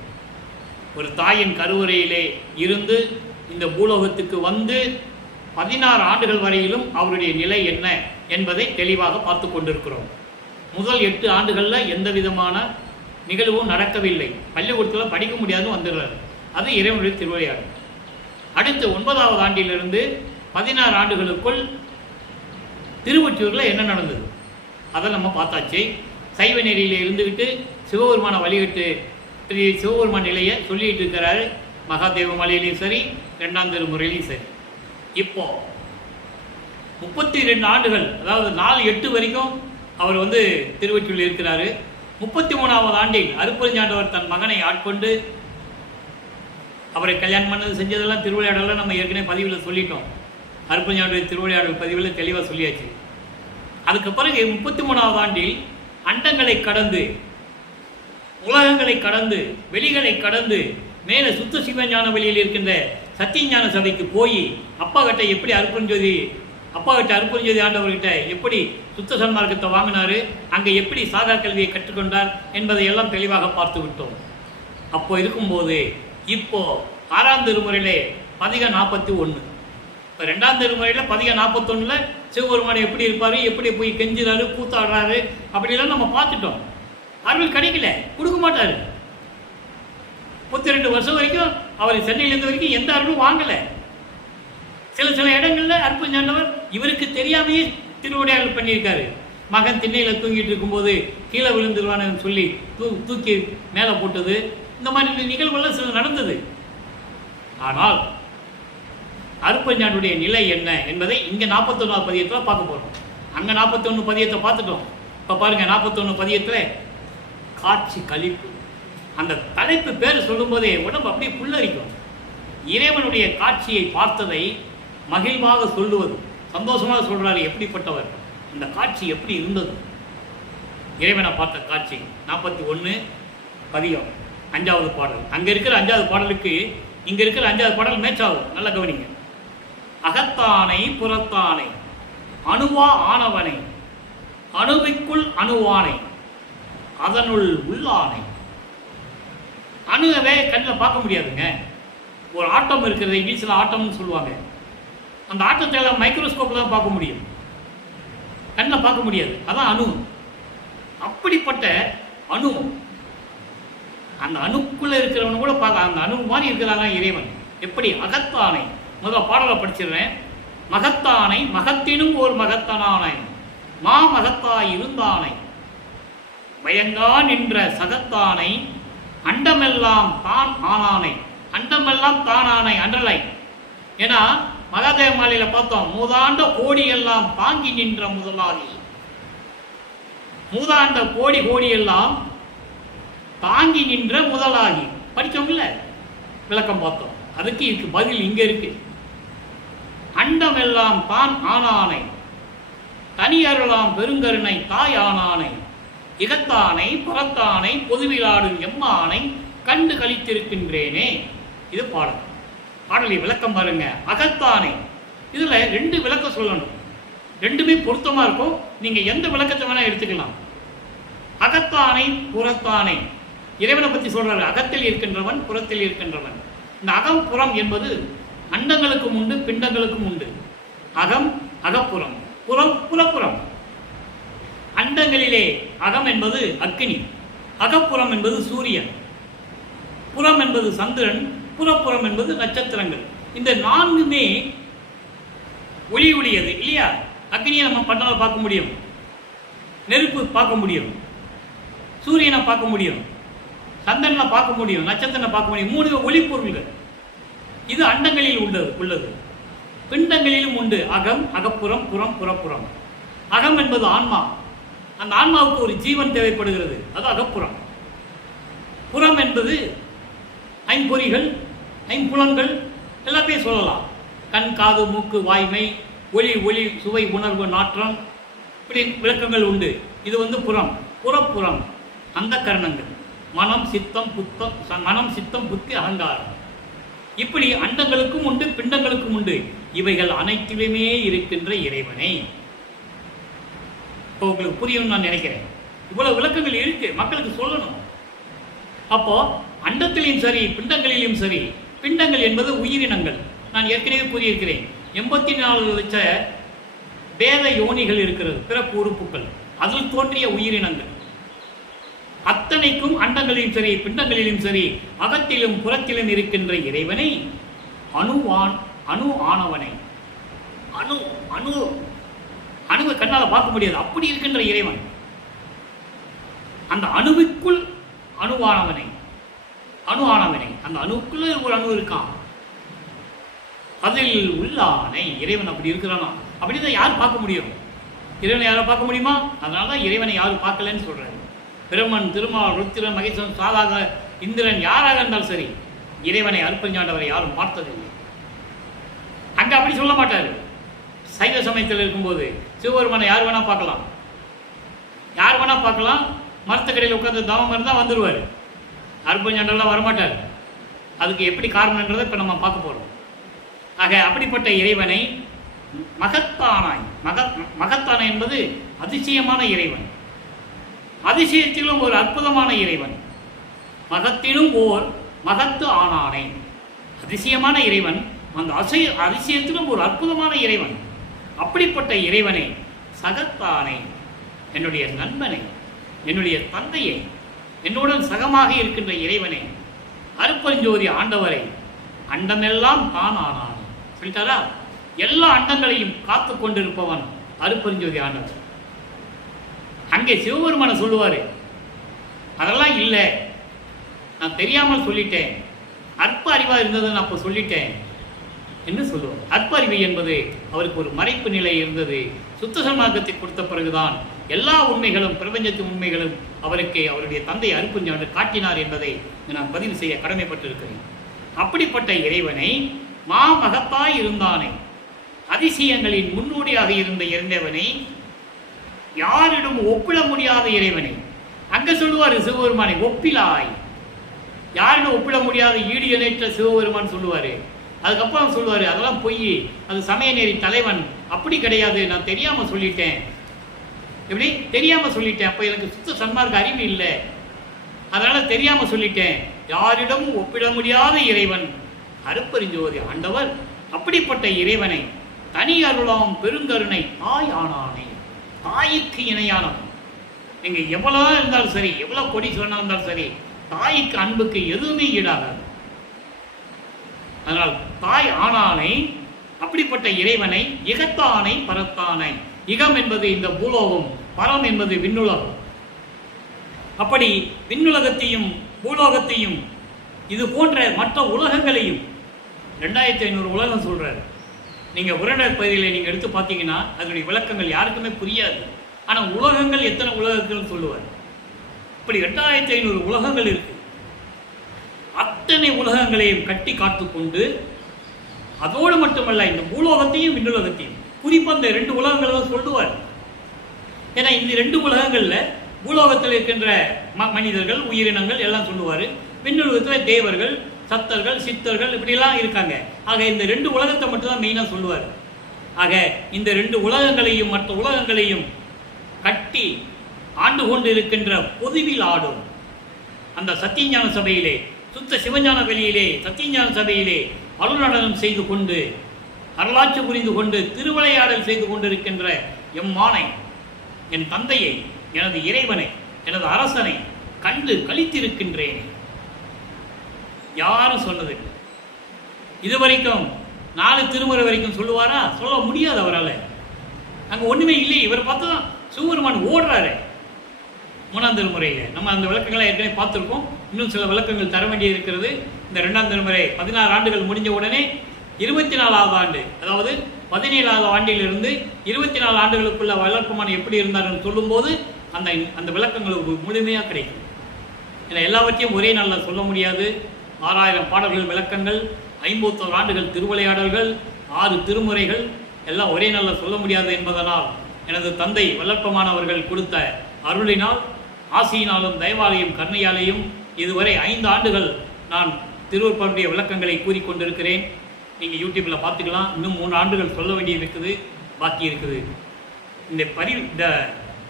ஒரு தாயின் கருவறையிலே இருந்து இந்த பூலோகத்துக்கு வந்து 16 ஆண்டுகள் வரையிலும் அவருடைய நிலை என்ன என்பதை தெளிவாக பார்த்து கொண்டிருக்கிறோம். முதல் 8 ஆண்டுகளில் எந்த விதமான நிகழ்வும் நடக்கவில்லை. பள்ளிக்கூடத்தில் படிக்க முடியாது வந்துடுறாரு. அது இறைவனுடைய திருவிளையாடு. அடுத்து 9வது ஆண்டிலிருந்து 16 ஆண்டுகளுக்குள் திருவொற்றியூரில் என்ன நடந்தது அதை நம்ம பார்த்தாச்சு. சைவ நெறியில் இருந்துக்கிட்டு சிவபெருமான வழிகட்டு சிவபெருமான நிலையை சொல்லிட்டு இருக்கிறாரு. மகாதேவ மலையிலையும் சரி, 2ஆம் திருமுறையிலையும் சரி. இப்போ 32 ஆண்டுகள், அதாவது 4-8 வரைக்கும் அவர் வந்து திருவொற்றியூரில் இருக்கிறாரு. 33வது ஆண்டில் அருட்பெருஞ்சாண்டவர் தன் மகனை ஆட்கொண்டு அவரை கல்யாணம் பண்ணது செஞ்சதெல்லாம் திருவிளையாடலாம் நம்ம ஏற்கனவே பதிவில் சொல்லிட்டோம். அருட்பெருஞ்சாண்டவர் திருவிளையாடல் பதிவில் தெளிவாக சொல்லியாச்சு. அதுக்கு பிறகு 33வது ஆண்டில் அண்டங்களை கடந்து, உலகங்களை கடந்து, வெளிகளை கடந்து மேலே சுத்த சிவஞான வெளியில் இருக்கின்ற சத்தியஞான சபைக்கு போய் அப்பா கிட்ட எப்படி அருட்பெருஞ்சோதி ஆண்டவர்கிட்ட எப்படி சுத்த சன்மார்க்கத்தை வாங்கினாரு, அங்கே எப்படி சாகா கல்வியை கற்றுக்கொண்டார் என்பதை எல்லாம் தெளிவாக பார்த்து விட்டோம். அப்போ இருக்கும்போது இப்போ 6ஆம் திருமுறையிலே பதிகம் 41, இப்போ 2ஆம் திருமுறையில் பதிகம் 41 சிவபெருமான் எப்படி இருப்பார், எப்படி போய் கெஞ்சுறாரு, கூத்தாடுறாரு, அப்படிலாம் நம்ம பார்த்துட்டோம். அருள் கிடைக்கல, கொடுக்க மாட்டார். 32 வருஷம் வரைக்கும் அவர் சென்னையிலேருந்து வரைக்கும் எந்த அருளும் வாங்கலை. சில இடங்களில் அருட்பெருஞ்சாண்டவர் இவருக்கு தெரியாமையே திருவிளையாடல் பண்ணியிருக்காரு. மகன் திண்ணையில் தூங்கிட்டு இருக்கும்போது கீழே விழுந்துருவான்னு சொல்லி தூக்கி மேலே போட்டது, இந்த மாதிரி நிகழ்வுகள்லாம் சில நடந்தது. ஆனால் அருட்பெருஞ்சாண்டருடைய நிலை என்ன என்பதை இங்கே 41வது பதியத்தில் பார்க்க போகிறோம். அங்கே 41 பதியத்தை பார்த்துட்டோம். இப்போ பாருங்கள், 41 பதியத்தில் காட்சி கழிப்பு. அந்த தலைப்பு பேர் சொல்லும்போதே உடம்பு அப்படியே புல்லரிக்கும். இறைவனுடைய காட்சியை பார்த்ததை மகிழ்வாக சொல்லுவது, சந்தோஷமாக சொல்கிறாரு. எப்படிப்பட்டவர், அந்த காட்சி எப்படி இருந்தது, இறைவனை பார்த்த காட்சி. 41 பதிகம் 5வது பாடல். அங்கே இருக்கிற 5வது பாடலுக்கு இங்கே இருக்கிற 5வது பாடல் மேட்ச் ஆகும். நல்லா கவனிங்க. அகத்தானை புறத்தானை, அணுவா ஆனவனை, அணுவிக்குள் அணுவானை, அதனுள் உள்ளானை. அணுகவே கண்ணில் பார்க்க முடியாதுங்க. ஒரு ஆட்டம் இருக்கிறது, இங்கிலீஷில் ஆட்டம்னு சொல்லுவாங்க. அந்த ஆட்டத்தை எல்லாம் மைக்ரோஸ்கோப்பில் தான் பார்க்க முடியும், கண்ணில் பார்க்க முடியாது. அதான் அணு. அப்படிப்பட்ட அணு, அந்த அணுக்குள்ளே இருக்கிறவனு கூட பார்க்க, அந்த அணு மாதிரி இருக்கிறாங்க இறைவன். எப்படி அகத்தானை, முதல்ல பாடலை படிச்சிடுறேன். மகத்தானை மகத்தினும் ஒரு மகத்தனானை, மா மகத்தாய் இருந்தானை, பயங்கா நின்ற சகத்தானை, அண்டமெல்லாம் தான் ஆனானை. அண்டமெல்லாம் தானானை அண்டலை. ஏன்னா மகாதேவ மாலையில் பார்த்தோம், மூதாண்ட கோடி எல்லாம் தாங்கி நின்ற முதலாகி. மூதாண்ட கோடி எல்லாம் தாங்கி நின்ற முதலாகி படித்தோம்ல, விளக்கம் பார்த்தோம். அதுக்கு இருக்கு பதில் இங்கே இருக்கு. அண்டமெல்லாம் தான் ஆனானை, தனியருளாம் பெருங்கருணை தாய் ஆனானை, இகத்தானை புறத்தானை பொதுவிலாடும் எம்மானை கண்டு கழித்திருக்கின்றேனே. இது பாடல். பாடலை விளக்கம் பாருங்க. அகத்தானை, இதில் 2 விளக்கம் சொல்லணும். 2மே பொருத்தமாக இருக்கும். நீங்கள் எந்த விளக்கத்தை வேணால் எடுத்துக்கலாம். அகத்தானை புறத்தானை, இறைவனை பற்றி சொல்றாரு. அகத்தில் இருக்கின்றவன், புறத்தில் இருக்கின்றவன். இந்த அகம் புறம் என்பது அண்டங்களுக்கும் உண்டு, பிண்டங்களுக்கும் உண்டு. அகம் அகப்புறம், புறம் புறப்புறம். அண்டங்களிலே அகம் என்பது அக்கினி, அகப்புறம் என்பது சூரியன், புறம் என்பது சந்திரன், புறப்புறம் என்பது நட்சத்திரங்கள். இந்த 4மே ஒளி ஒளியது இல்லையா? அக்னியை நம்ம பண்ணால பார்க்க முடியும், நெருப்பு பார்க்க முடியும், சூரியனை பார்க்க முடியும், சந்திரனை பார்க்க முடியும், நட்சத்திரனை பார்க்க முடியும். 3 ஒளிப்பொருள்கள். இது அண்டங்களில் உள்ளது. பிண்டங்களிலும் உண்டு. அகம் அகப்புறம், புறம் புறப்புறம். அகம் என்பது ஆன்மா. அந்த ஆன்மாவுக்கு ஒரு ஜீவன் தேவைப்படுகிறது, அது அகப்புறம். புறம் என்பது ஐம்பொறிகள், ஐம்புலன்கள் எல்லாத்தையும் சொல்லலாம். கண், காது, மூக்கு, வாய்மை, ஒளி, சுவை, உணர்வு, நாற்றம், இப்படி விளக்கங்கள் உண்டு. இது புறம். புறப்புறம் அந்த கரணங்கள் மனம் சித்தம் புத்தி அகங்காரம், இப்படி அண்டங்களுக்கும் உண்டு பிண்டங்களுக்கும் உண்டு. இவைகள் அனைத்திலுமே இருக்கின்ற இறைவனை. இப்போ உங்களுக்கு புரியும் நான் நினைக்கிறேன். இவ்வளவு விளக்கங்கள் இருக்கு, மக்களுக்கு சொல்லணும். அப்போ அண்டத்திலையும் சரி பிண்டங்களிலும் சரி, பிண்டங்கள் என்பது உயிரினங்கள். நான் ஏற்கனவே கூறியிருக்கிறேன், 84 லட்ச வேத யோனிகள் இருக்கிறது, பிறப்பு உறுப்புகள், அதில் தோன்றிய உயிரினங்கள் அத்தனைக்கும் அண்டங்களிலும் சரி பிண்டங்களிலும் சரி அகத்திலும் புறத்திலும் இருக்கின்ற இறைவனை அணு ஆனவனை, அணுவை கண்ணால் பார்க்க முடியாது, அப்படி இருக்கின்ற இறைவன், அந்த அணுவுக்குள் அணு ஆனவனை, அந்த அணுக்குள்ள ஒரு அணு இருக்கான், அதில் உள்ளானை இறைவன் அப்படி இருக்கிறானா. அப்படிதான் யார் பார்க்க முடியும்? இறைவனை யாரை பார்க்க முடியுமா? அதனால தான் இறைவனை யாரும் பார்க்கலன்னு சொல்றாரு. பிரம்மன், திருமால், ருத்திரன், மகேஸ்வரன், சாதாக, இந்திரன் யாராக இருந்தாலும் சரி இறைவனை அருட்பெருஞ்சாண்டவரை யாரும் பார்த்ததில்லை. அங்க அப்படி சொல்ல மாட்டாரு. சைவ சமயத்தில் இருக்கும்போது சிவபெருமானை யார் வேணா பார்க்கலாம், மரத்துக்கடையில் உட்காந்து தவம் இருந்தால் வந்துடுவார். அருட்பெருஞ்சாண்டவர்லாம் வரமாட்டார். அதுக்கு எப்படி காரணன்றதை இப்போ நம்ம பார்க்க போகிறோம். ஆக அப்படிப்பட்ட இறைவனை மகத்தானாய் என்பது அதிசயமான இறைவன், அதிசயத்திலும் ஒரு அற்புதமான இறைவன், மகத்திலும் ஓர் மகத்து ஆனானை, அதிசயமான இறைவன், அந்த அதிசயத்திலும் ஒரு அற்புதமான இறைவன். அப்படிப்பட்ட இறைவனை சகத்தானை, என்னுடைய நண்பனை, என்னுடைய தந்தையை, என்னுடன் சகமாக இருக்கின்ற இறைவனை, அருட்பெருஞ்சோதி ஆண்டவரை, அண்டமெல்லாம் தான் ஆனான் சொல்லிட்டாரா. எல்லா அண்டங்களையும் காத்து கொண்டிருப்பவன் அருட்பெருஞ்சோதி ஆண்டவர். அங்கே சிவபெருமான சொல்லுவார், அதெல்லாம் இல்லை, நான் தெரியாமல் சொல்லிட்டேன், அற்ப அறிவாக இருந்தது நான் அப்போ சொல்லிட்டேன் என்று சொல்லுவார். அற்ப அறிவு என்பது அவருக்கு ஒரு மறைப்பு நிலை இருந்தது. சுத்த சன்மார்க்கத்தை கொடுத்த பிறகுதான் எல்லா உண்மைகளும், பிரபஞ்சத்தின் உண்மைகளும் அவருக்கு அவருடைய தந்தை அருட்பெருஞ்சாண்டவர் காட்டினார் என்பதை நான் பதிவு செய்ய கடமைப்பட்டிருக்கிறேன். அப்படிப்பட்ட இறைவனை மாமகத்தாய் இருந்தானே, அதிசயங்களின் முன்னோடியாக இருந்த இறைவனை, யாரிடம் ஒப்பிட முடியாத இறைவனை, அங்க சொல்லுவார் சிவபெருமானை ஒப்பிலாய், யாரிடம் ஒப்பிட முடியாத ஈடு இணைற்ற சிவபெருமான் சொல்லுவாரு. அதுக்கப்புறம் சொல்லுவாரு, அதெல்லாம் பொய், அது சமய நெறி தலைவன், அப்படி கிடையாது, நான் தெரியாம சொல்லிட்டேன். எப்படி தெரியாம சொல்லிட்டேன்? அப்ப எனக்கு சுத்த சன்மார்க்க அறிவு இல்லை, அதனால தெரியாம சொல்லிட்டேன். யாரிடம் ஒப்பிட முடியாத இறைவன் அருட்பெருஞ்சோதி ஆண்டவர். அப்படிப்பட்ட இறைவனை தனி அருளாம் பெருங்கருணை தாய் ஆனானே, தாய்க்கு இணையானவன். நீங்க எவ்வளவு இருந்தாலும் சரி, எவ்வளவு கோடீஸ்வரனா இருந்தாலும் சரி, தாய்க்கு அன்புக்கு எதுவுமே ஈடாகாது. அதனால் தாய் ஆனானை, அப்படிப்பட்ட இறைவனை இகத்தானை பரத்தானை, இகம் என்பது இந்த பூலோகம், பரம் என்பது விண்ணுலகம். அப்படி விண்ணுலகத்தையும் பூலோகத்தையும் இது போன்ற மற்ற உலகங்களையும் 2500 உலகம் சொல்றாரு. நீங்க உரைநடை பகுதியில் நீங்க எடுத்து பார்த்தீங்கன்னா அதனுடைய விளக்கங்கள் யாருக்குமே புரியாது. ஆனால் உலகங்கள் எத்தனை உலகங்கள் சொல்லுவார். இப்படி 2500 உலகங்கள் இருக்கு. அத்தனை உலகங்களையும் கட்டி காத்து கொண்டு, அதோடு மட்டுமல்ல இந்த பூலோகத்தையும் விண்ணுலகத்தையும், குறிப்பாக இந்த 2 உலகங்களும் சொல்லுவார். ஏன்னா இந்த 2 உலகங்கள்ல பூலோகத்தில் இருக்கின்ற மனிதர்கள், உயிரினங்கள் எல்லாம் சொல்லுவார். விண்ணுலகத்தில் தேவர்கள், சத்தர்கள், சித்தர்கள் இப்படிலாம் இருக்காங்க. ஆக இந்த 2 உலகத்தை மட்டும்தான் மெயினாக சொல்லுவார். ஆக இந்த 2 உலகங்களையும் மற்ற உலகங்களையும் கட்டி ஆண்டு கொண்டு இருக்கின்ற பொதுவில் ஆடும் அந்த சத்தியஞான சபையிலே, சுத்த சிவஞான வெளியிலே சத்தியஞான சபையிலே அருள்நடனம் செய்து கொண்டு, அருளாட்சி புரிந்து கொண்டு, திருவிளையாடல் செய்து கொண்டிருக்கின்ற எம்மானை, என் தந்தையை, எனது இறைவனை, எனது அரசனை கண்டு கழித்திருக்கின்றேன். யாரும் சொன்னதில்லை. இதுவரைக்கும் 4 திருமுறை வரைக்கும் சொல்லுவாரா? சொல்ல முடியாது அவரால். அங்கே ஒன்றுமே இல்லை. இவர் பார்த்தா சிவபெருமான் ஓடுறாரு. 3ஆம் திருமுறையில் நம்ம அந்த விளக்கங்களை ஏற்கனவே பார்த்துருக்கோம். இன்னும் சில விளக்கங்கள் தர வேண்டிய இருக்கிறது. இந்த 2ஆம் திருமுறை 16 ஆண்டுகள் முடிஞ்ச உடனே 24வது ஆண்டு, அதாவது 17வது ஆண்டிலிருந்து 24 ஆண்டுகளுக்குள்ள வளர்ப்புமான் எப்படி இருந்தார்னு சொல்லும்போது அந்த விளக்கங்கள் முழுமையாக கிடைக்கும். ஏன்னா எல்லாவற்றையும் ஒரே நாளில் சொல்ல முடியாது. 6000 பாடல்கள், விளக்கங்கள், 51 ஆண்டுகள் திருவிளையாடல்கள், 6 திருமுறைகள் எல்லாம் ஒரே நாளில் சொல்ல முடியாது என்பதனால் எனது தந்தை வல்லற்பமானவர்கள் கொடுத்த அருளினால் ஆசியினாலும் தயவாலையும் கருணையாலையும் இதுவரை 5 ஆண்டுகள் நான் திருவருட்பாவுடைய விளக்கங்களை கூறிக்கொண்டிருக்கிறேன். நீங்கள் யூடியூப்பில் பார்த்துக்கலாம். இன்னும் 3 ஆண்டுகள் சொல்ல வேண்டியது இருக்குது, பாக்கி இருக்குது.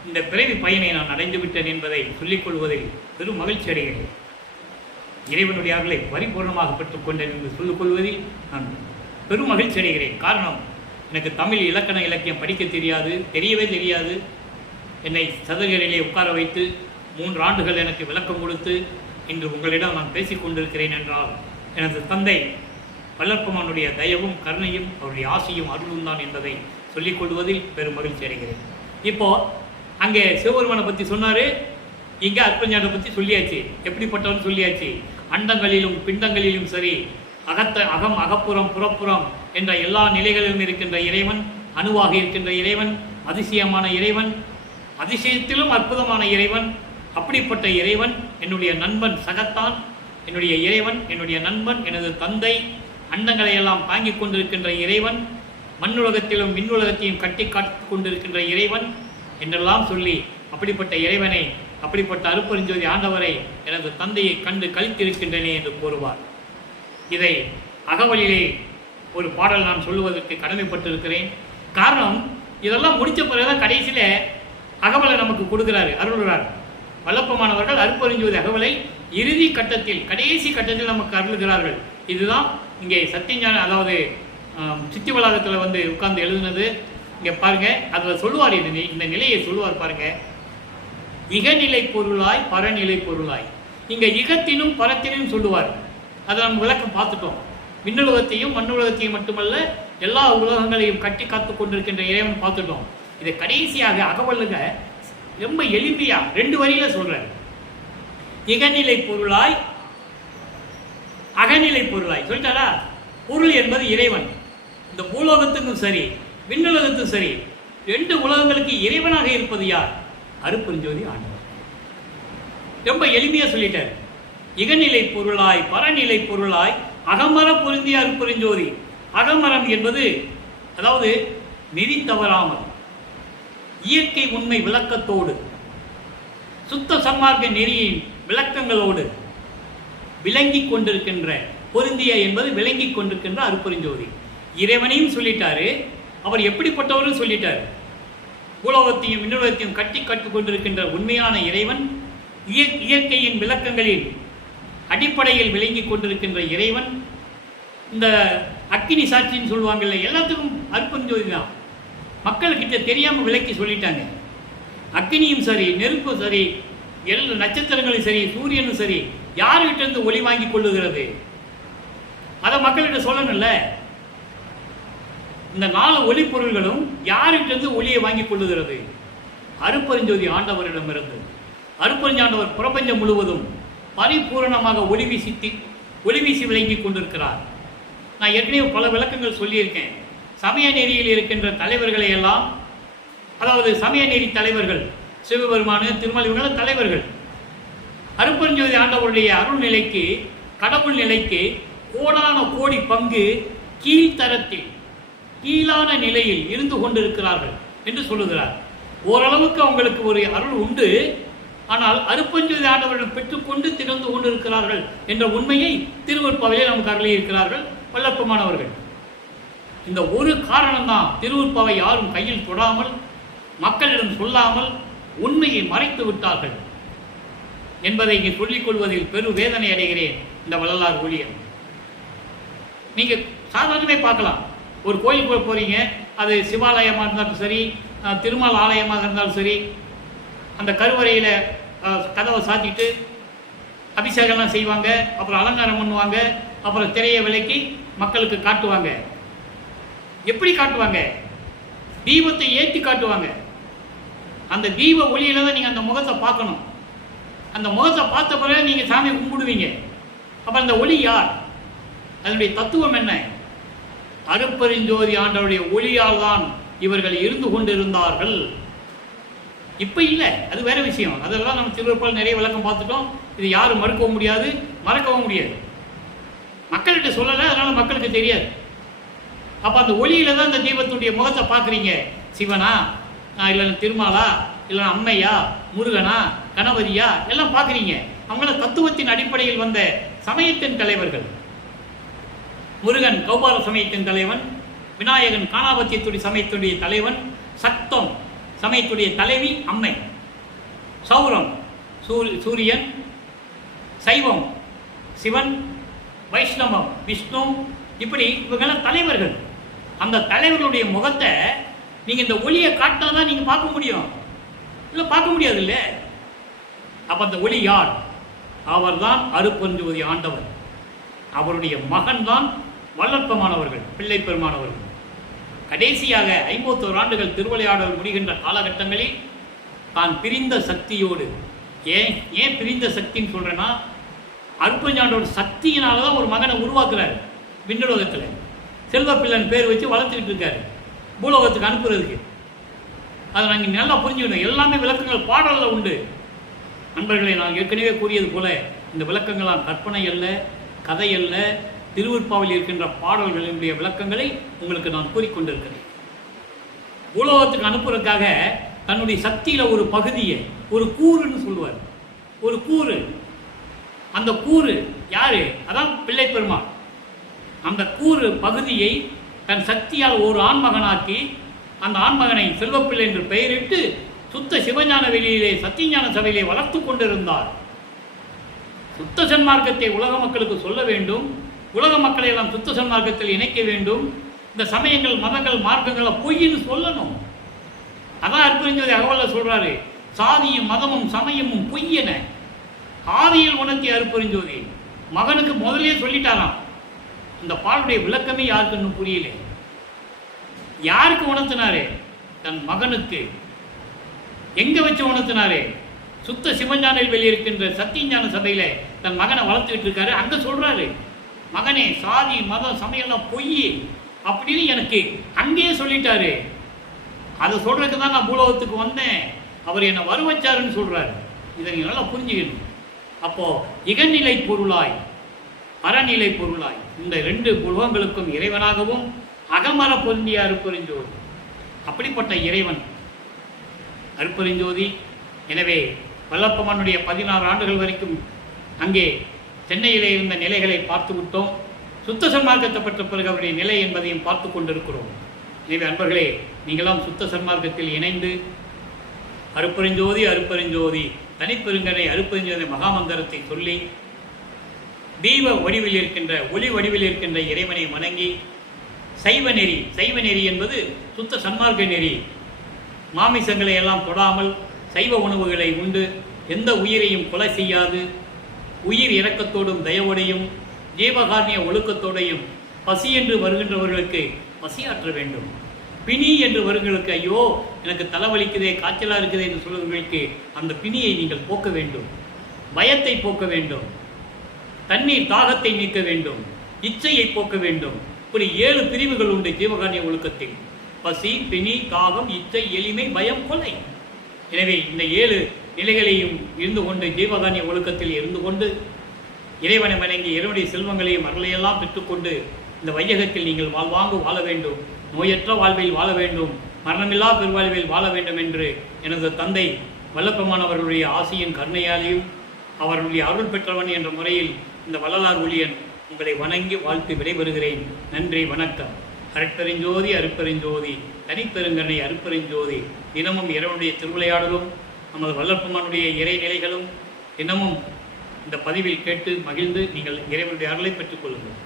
இந்த பிறவி பயனை நான் அடைந்து விட்டேன் என்பதை சொல்லிக்கொள்வதில் பெரும் மகிழ்ச்சி அடைகிறேன். இறைவனுடைய அருளை பரிபூர்ணமாக பெற்றுக்கொண்டேன் என்று சொல்லிக்கொள்வதில் நான் பெரும் மகிழ்ச்சி அடைகிறேன். காரணம், எனக்கு தமிழ் இலக்கண இலக்கியம் படிக்க தெரியவே தெரியாது. என்னை சதுரகரிலே உட்கார வைத்து 3 ஆண்டுகள் எனக்கு விளக்கம் கொடுத்து இன்று உங்களிடம் நான் பேசிக் கொண்டிருக்கிறேன் என்றால் எனது தந்தை வல்லற்பமானுடைய தயவும் கருணையும் அவருடைய ஆசையும் அருளும் தான் என்பதை சொல்லிக்கொள்வதில் பெரும் மகிழ்ச்சி அடைகிறேன். இப்போது அங்கே சிவபெருமானை பற்றி சொன்னார், இங்கே அற்பஞானை பற்றி சொல்லியாச்சு. எப்படிப்பட்டவன் சொல்லியாச்சு. அண்டங்களிலும் பிண்டங்களிலும் சரி, அகம் அகப்புறம் புறப்புறம் என்ற எல்லா நிலைகளிலும் இருக்கின்ற இறைவன், அணுவாக இருக்கின்ற இறைவன், அதிசயமான இறைவன், அதிசயத்திலும் அற்புதமான இறைவன். அப்படிப்பட்ட இறைவன் என்னுடைய நண்பன் சகத்தான், என்னுடைய இறைவன், என்னுடைய நண்பன், எனது தந்தை, அண்டங்களை எல்லாம் தாங்கிக் கொண்டிருக்கின்ற இறைவன், மண்ணுலகத்திலும் மின்னுலகத்தையும் கட்டி காத்து கொண்டிருக்கின்ற இறைவன் என்றெல்லாம் சொல்லி அப்படிப்பட்ட இறைவனை, அப்படிப்பட்ட அருட்பெருஞ்சோதி ஆண்டவரை எனது தந்தையை கண்டு கழித்திருக்கின்றனே என்று கூறுவார். இதை அகவலிலே ஒரு பாடல் நான் சொல்லுவதற்கு கடமைப்பட்டிருக்கிறேன். காரணம், இதெல்லாம் முடித்த பிறகுதான் கடைசியில் அகவலை நமக்கு கொடுக்கிறாரு, அருள்கிறார். வல்லப்பமானவர்கள் அருட்பெருஞ்சோதி அகவலை இறுதி கட்டத்தில், கடைசி கட்டத்தில் நமக்கு அருள்கிறார்கள். இதுதான் இங்கே சத்தியஞான, அதாவது சித்தி வளாகத்தில் வந்து உட்கார்ந்து எழுதுனது. இங்கே பாருங்க, அதில் சொல்லுவார், இந்த நிலையை சொல்லுவார் பாருங்க. இகநிலை பொருளாய் பரநிலை பொருளாய். இங்கே இகத்தினும் பரத்தினும் சொல்லுவார். அதை நம்ம விளக்கம் பார்த்துட்டோம். விண்ணுலகத்தையும் மண்ணுலகத்தையும் மட்டுமல்ல, எல்லா உலகங்களையும் கட்டி காத்து கொண்டிருக்கின்ற இறைவன் பார்த்துட்டோம். இதை கடைசியாக அகவலுக ரொம்ப எளிமையா 2 வரியில சொல்றார். இகநிலை பொருளாய் அகநிலை பொருளாய் சொல்லிட்டாரா. பொருள் என்பது இறைவன். இந்த பூலோகத்துக்கும் சரி விண்ணுலகத்துக்கும் சரி 2 உலகங்களுக்கு இறைவனாக இருப்பது யார்? அருட்பெருஞ்சோதி ஆண்டவர். ரொம்ப எளிமையா சொல்லிட்டார். இகநிலை பொருளாய் பரநிலை பொருளாய் அகமர பொருந்திய அருட்பெருஞ்சோதி. அகமரம் என்பது அதாவது நெறி தவறாமல் இயற்கை உண்மை விளக்கத்தோடு சுத்த சன்மார்க்க நெறியின் விளக்கங்களோடு விளங்கி கொண்டிருக்கின்ற, பொருந்திய என்பது விளங்கி கொண்டிருக்கின்ற அருட்பெருஞ்சோதி. இறைவனையும் சொல்லிட்டாரு, அவர் எப்படிப்பட்டவரும் சொல்லிட்டார். பூலோகத்தையும் விண்ணுலகத்தையும் கட்டி கட்டு கொண்டிருக்கின்ற உண்மையான இறைவன், இயற்கையின் விளக்கங்களில் அடிப்படையில் விளங்கி கொண்டிருக்கின்ற இறைவன். இந்த அக்கினி சாட்சின்னு சொல்லுவாங்கல்ல, எல்லாத்துக்கும் அருட்பெருஞ்சோதி தான். மக்கள்கிட்ட தெரியாமல் விளக்கி சொல்லிட்டாங்க. அக்கினியும் சரி, நெருப்பும் சரி, நட்சத்திரங்களும் சரி, சூரியனும் சரி, யார்கிட்ட இருந்து ஒளி வாங்கி கொள்ளுகிறது? அதை மக்கள்கிட்ட சொல்லணும்ல. இந்த 4 ஒளி பொருள்களும் யார்கிட்ட இருந்து ஒளியை வாங்கி கொள்ளுகிறது? அருட்பெருஞ்சோதி ஆண்டவரிடமிருந்து. அருட்பெருஞ்சாண்டவர் பிரபஞ்சம் முழுவதும் பரிபூரணமாக ஒளி வீசி விளங்கி கொண்டிருக்கிறார். நான் ஏற்கனவே பல விளக்கங்கள் சொல்லியிருக்கேன். சமய நெறியில் இருக்கின்ற தலைவர்களை எல்லாம், அதாவது சமய நெறி தலைவர்கள், சிவபெருமானு, திருமலை, இவங்கள தலைவர்கள். அருட்பெருஞ்சோதி ஆண்டவருடைய அருள் நிலைக்கு, கடவுள் நிலைக்கு கோடான கோடி பங்கு கீழ்த்தரத்தில், கீழான நிலையில் இருந்து கொண்டிருக்கிறார்கள் என்று சொல்லுகிறார். ஓரளவுக்கு அவங்களுக்கு ஒரு அருள் உண்டு, ஆனால் அருட்பெருஞ்சோதி ஆண்டவர்கள் பெற்றுக்கொண்டு திறந்து கொண்டிருக்கிறார்கள் என்ற உண்மையை திருவருட்பாவிலே நமக்கு அருளி இருக்கிறார்கள் வல்லற்பமானவர்கள். இந்த ஒரு காரணம்தான் திருவருட்பாவை யாரும் கையில் தொடாமல், மக்களிடம் சொல்லாமல் உண்மையை மறைத்து விட்டார்கள் என்பதை இங்கே சொல்லிக் கொள்வதில் பெரு வேதனை அடைகிறேன். இந்த வள்ளலார் ஊழியர் நீங்கள் சாதாரணமே பார்க்கலாம். ஒரு கோயிலுக்கு போகிறீங்க, அது சிவாலயமாக இருந்தாலும் சரி, திருமால் ஆலயமாக இருந்தாலும் சரி, அந்த கருவறையில் கதவை சாத்திட்டு அபிஷேகம்லாம் செய்வாங்க, அப்புறம் அலங்காரம் பண்ணுவாங்க, அப்புறம் திரையை விலக்கி மக்களுக்கு காட்டுவாங்க. எப்படி காட்டுவாங்க? தீபத்தை ஏற்றி காட்டுவாங்க. அந்த தீப ஒளியில தான் நீங்கள் அந்த முகத்தை பார்க்கணும். அந்த முகத்தை பார்த்த பிறகு நீங்கள் சாமியை கும்பிடுவீங்க. அப்போ அந்த ஒளி யார்? அதனுடைய தத்துவம் என்ன? அருட்பெருஞ்சோதி ஆண்டவருடைய ஒளியால் தான் இவர்கள் இருந்து கொண்டிருந்தார்கள். இப்போ இல்லை, அது வேற விஷயம். அதெல்லாம் நம்ம திருவருட்பால் நிறைய விளக்கம் பார்த்துட்டோம். இது யாரும் மறுக்கவும் முடியாது, மறக்கவும் முடியாது. மக்கள்கிட்ட சொல்லலை, அதனால மக்களுக்கு தெரியாது. அப்போ அந்த ஒளியில தான் அந்த தீபத்துடைய முகத்தை பார்க்குறீங்க. சிவனா, இல்லைன்னா திருமாலா, இல்லைன்னா அம்மையா, முருகனா, கணபதியா எல்லாம் பார்க்குறீங்க. அவங்களாம் தத்துவத்தின் அடிப்படையில் வந்த சமயத்தின் தலைவர்கள். முருகன் கௌபார சமயத்தின் தலைவன், விநாயகன் காணாபத்தியத்துடைய சமயத்துடைய தலைவன், சக்தம் சமயத்துடைய தலைவி அம்மை, சௌரம் சூரியன், சைவம் சிவன், வைஷ்ணவம் விஷ்ணு, இப்படி இவங்கெல்லாம் தலைவர்கள். அந்த தலைவர்களுடைய முகத்தை நீங்கள் இந்த ஒளியை காட்டினா தான் நீங்கள் பார்க்க முடியும், இல்லை பார்க்க முடியாது இல்லை. அப்போ அந்த ஒளி யார்? அவர்தான் அருட்பெருஞ்சோதி ஆண்டவர். அவருடைய மகன்தான் வல்லற்பமானவர்கள், பிள்ளை பெருமானவர்கள். கடைசியாக 51 ஆண்டுகள் திருவிளையாடல் முடிகின்ற காலகட்டங்களில் தான் பிரிந்த சக்தியோடு, ஏன் பிரிந்த சக்தின்னு சொல்கிறேன்னா, அருட்பெருஞ்சாண்டோட சக்தியினால தான் ஒரு மகனை உருவாக்குறாரு. விண்ணுலகத்தில் செல்வப்பிள்ளன் பேர் வச்சு வளர்த்துக்கிட்டு இருக்காரு, பூலோகத்துக்கு அனுப்புறதுக்கு. அதை நாங்கள் நல்லா புரிஞ்சுக்கணும். எல்லாமே விளக்கங்கள் பாடலில் உண்டு. நண்பர்களை நான் ஏற்கனவே கூறியது போல, இந்த விளக்கங்களாம் கற்பனை அல்ல, கதை அல்ல, திருவிற்பாவில் இருக்கின்ற பாடல்களினுடைய விளக்கங்களை உங்களுக்கு நான் கூறிக்கொண்டிருக்கிறேன். பூலோகத்துக்கு அனுப்புறதுக்காக தன்னுடைய சக்தியில் ஒரு பகுதியை, ஒரு கூறுன்னு சொல்லுவார், ஒரு கூறு. அந்த கூறு யாரு? அதான் பிள்ளை பெருமாள். அந்த கூறு பகுதியை தன் சக்தியால் ஒரு ஆண்மகனாக்கி, அந்த ஆண்மகனை செல்வப்பிள்ளை என்று பெயரிட்டு சுத்த சிவஞான வெளியிலே சத்தியஞான சபையிலே வளர்த்து கொண்டிருந்தார். சுத்த சன்மார்க்கத்தை உலக மக்களுக்கு சொல்ல வேண்டும், உலக மக்களை எல்லாம் சுத்த சன்மார்க்கத்தில் இணைக்க வேண்டும். இந்த சமயங்கள் மதங்கள் மார்க்கங்களை பொய்ன்னு சொல்லணும். அதான் அற்புதஞ்சோதி அகவல்ல சொல்றாரு, சாதியும் மதமும் சமயமும் பொய்யென ஆதியில் உணர்த்திய அருட்பெருஞ்சோதி. மகனுக்கு முதலே சொல்லிட்டாராம். இந்த பாலுடைய விளக்கமே யாருக்கு இன்னும் புரியல. யாருக்கு உணர்த்தினாரு? தன் மகனுக்கு. எங்க வச்சு உணர்த்தினாரு? சுத்த சிவஞானில் வெளியிருக்கின்ற சத்தியஞான சபையில தன் மகனை வளர்த்துக்கிட்டு இருக்காரு. அங்க சொல்றாரு, மகனே சாதி மதம் சமயம்லாம் பொய் அப்படின்னு எனக்கு அங்கேயே சொல்லிட்டாரு. அதை சொல்றதுக்கு தான் நான் பூலோகத்துக்கு வந்தேன், அவர் என்னை வர வச்சாருன்னு சொல்றாரு. இதை நீங்க நல்லா புரிஞ்சுக்கணும். அப்போ இகநிலை பொருளாய் அறநிலை பொருளாய் இந்த 2 புலகங்களுக்கும் இறைவனாகவும் அகமர பொருந்திய அருட்பெருஞ்சோதி. அப்படிப்பட்ட இறைவன் அருட்பெருஞ்சோதி. எனவே வல்லப்பமானுடைய 16 ஆண்டுகள் வரைக்கும் அங்கே சென்னையிலே இருந்த நிலைகளை பார்த்து விட்டோம். சுத்த சன்மார்க்கத்தை பெற்ற பிறகு அவருடைய நிலை என்பதையும் பார்த்து கொண்டிருக்கிறோம். எனவே அன்பர்களே, நீங்களாம் சுத்த சன்மார்க்கத்தில் இணைந்து அருட்பெருஞ்சோதி அருட்பெருஞ்சோதி தனிப்பெருங்கனை அருட்பெருஞ்சோதி மகாமந்திரத்தை சொல்லி தீப வடிவில் இருக்கின்ற ஒளி வடிவில் இருக்கின்ற இறைவனை வணங்கி சைவ நெறி என்பது சுத்த சன்மார்க்க நெறி. மாமிசங்களை எல்லாம் தொடாமல் சைவ உணவுகளை உண்டு, எந்த உயிரையும் கொலை செய்யாது, உயிர் இரக்கத்தோடும் தயவோடையும் ஜீவகாரணிய ஒழுக்கத்தோடையும் பசி என்று வருகின்றவர்களுக்கு பசியாற்ற வேண்டும். பிணி என்று வருங்களுக்கு ஐயோ எனக்கு தலைவலிக்குதே காய்ச்சலாக இருக்குதே என்று சொல்லுவர்களுக்கு அந்த பிணியை நீங்கள் போக்க வேண்டும், பயத்தை போக்க வேண்டும், தண்ணீர் தாகத்தை நீக்க வேண்டும், இச்சையை போக்க வேண்டும். இப்படி 7 பிரிவுகள் உண்டு ஜீவகாரணிய ஒழுக்கத்தில். பசி, பிணி, தாகம், இச்சை, எளிமை, பயம், கொலை. எனவே இந்த 7 நிலைகளையும் இருந்து கொண்டு ஜீவகாரணிய ஒழுக்கத்தில் இருந்து கொண்டு இறைவனை வணங்கி இறைவனுடைய செல்வங்களையும் அருளையெல்லாம் பெற்றுக்கொண்டு இந்த வையகத்தில் நீங்கள் வாழ்வாங்கு வாழ வேண்டும், நோயற்ற வாழ்வில் வாழ வேண்டும், மரணமில்லா பெருவாழ்வில் வாழ வேண்டும் என்று எனது தந்தை வல்லப்பெருமானவர்களுடைய ஆசியின் கருணையாலையும் அவர்களுடைய அருள் பெற்றவன் என்ற முறையில் இந்த வள்ளலார் ஊழியன் உங்களை வணங்கி வாழ்த்து விடைபெறுகிறேன். நன்றி, வணக்கம். அருட்பெருஞ்சோதி அருட்பெருஞ்சோதி தனிப்பெருங்கனை அருட்பெருஞ்சோதி. தினமும் இறைவனுடைய திருவிளையாடலும் நமது வல்லப்பெருமானுடைய இறைநிலைகளும் தினமும் இந்த பதிவில் கேட்டு மகிழ்ந்து நீங்கள் இறைவனுடைய அருளை பெற்றுக் கொள்ளுங்கள்.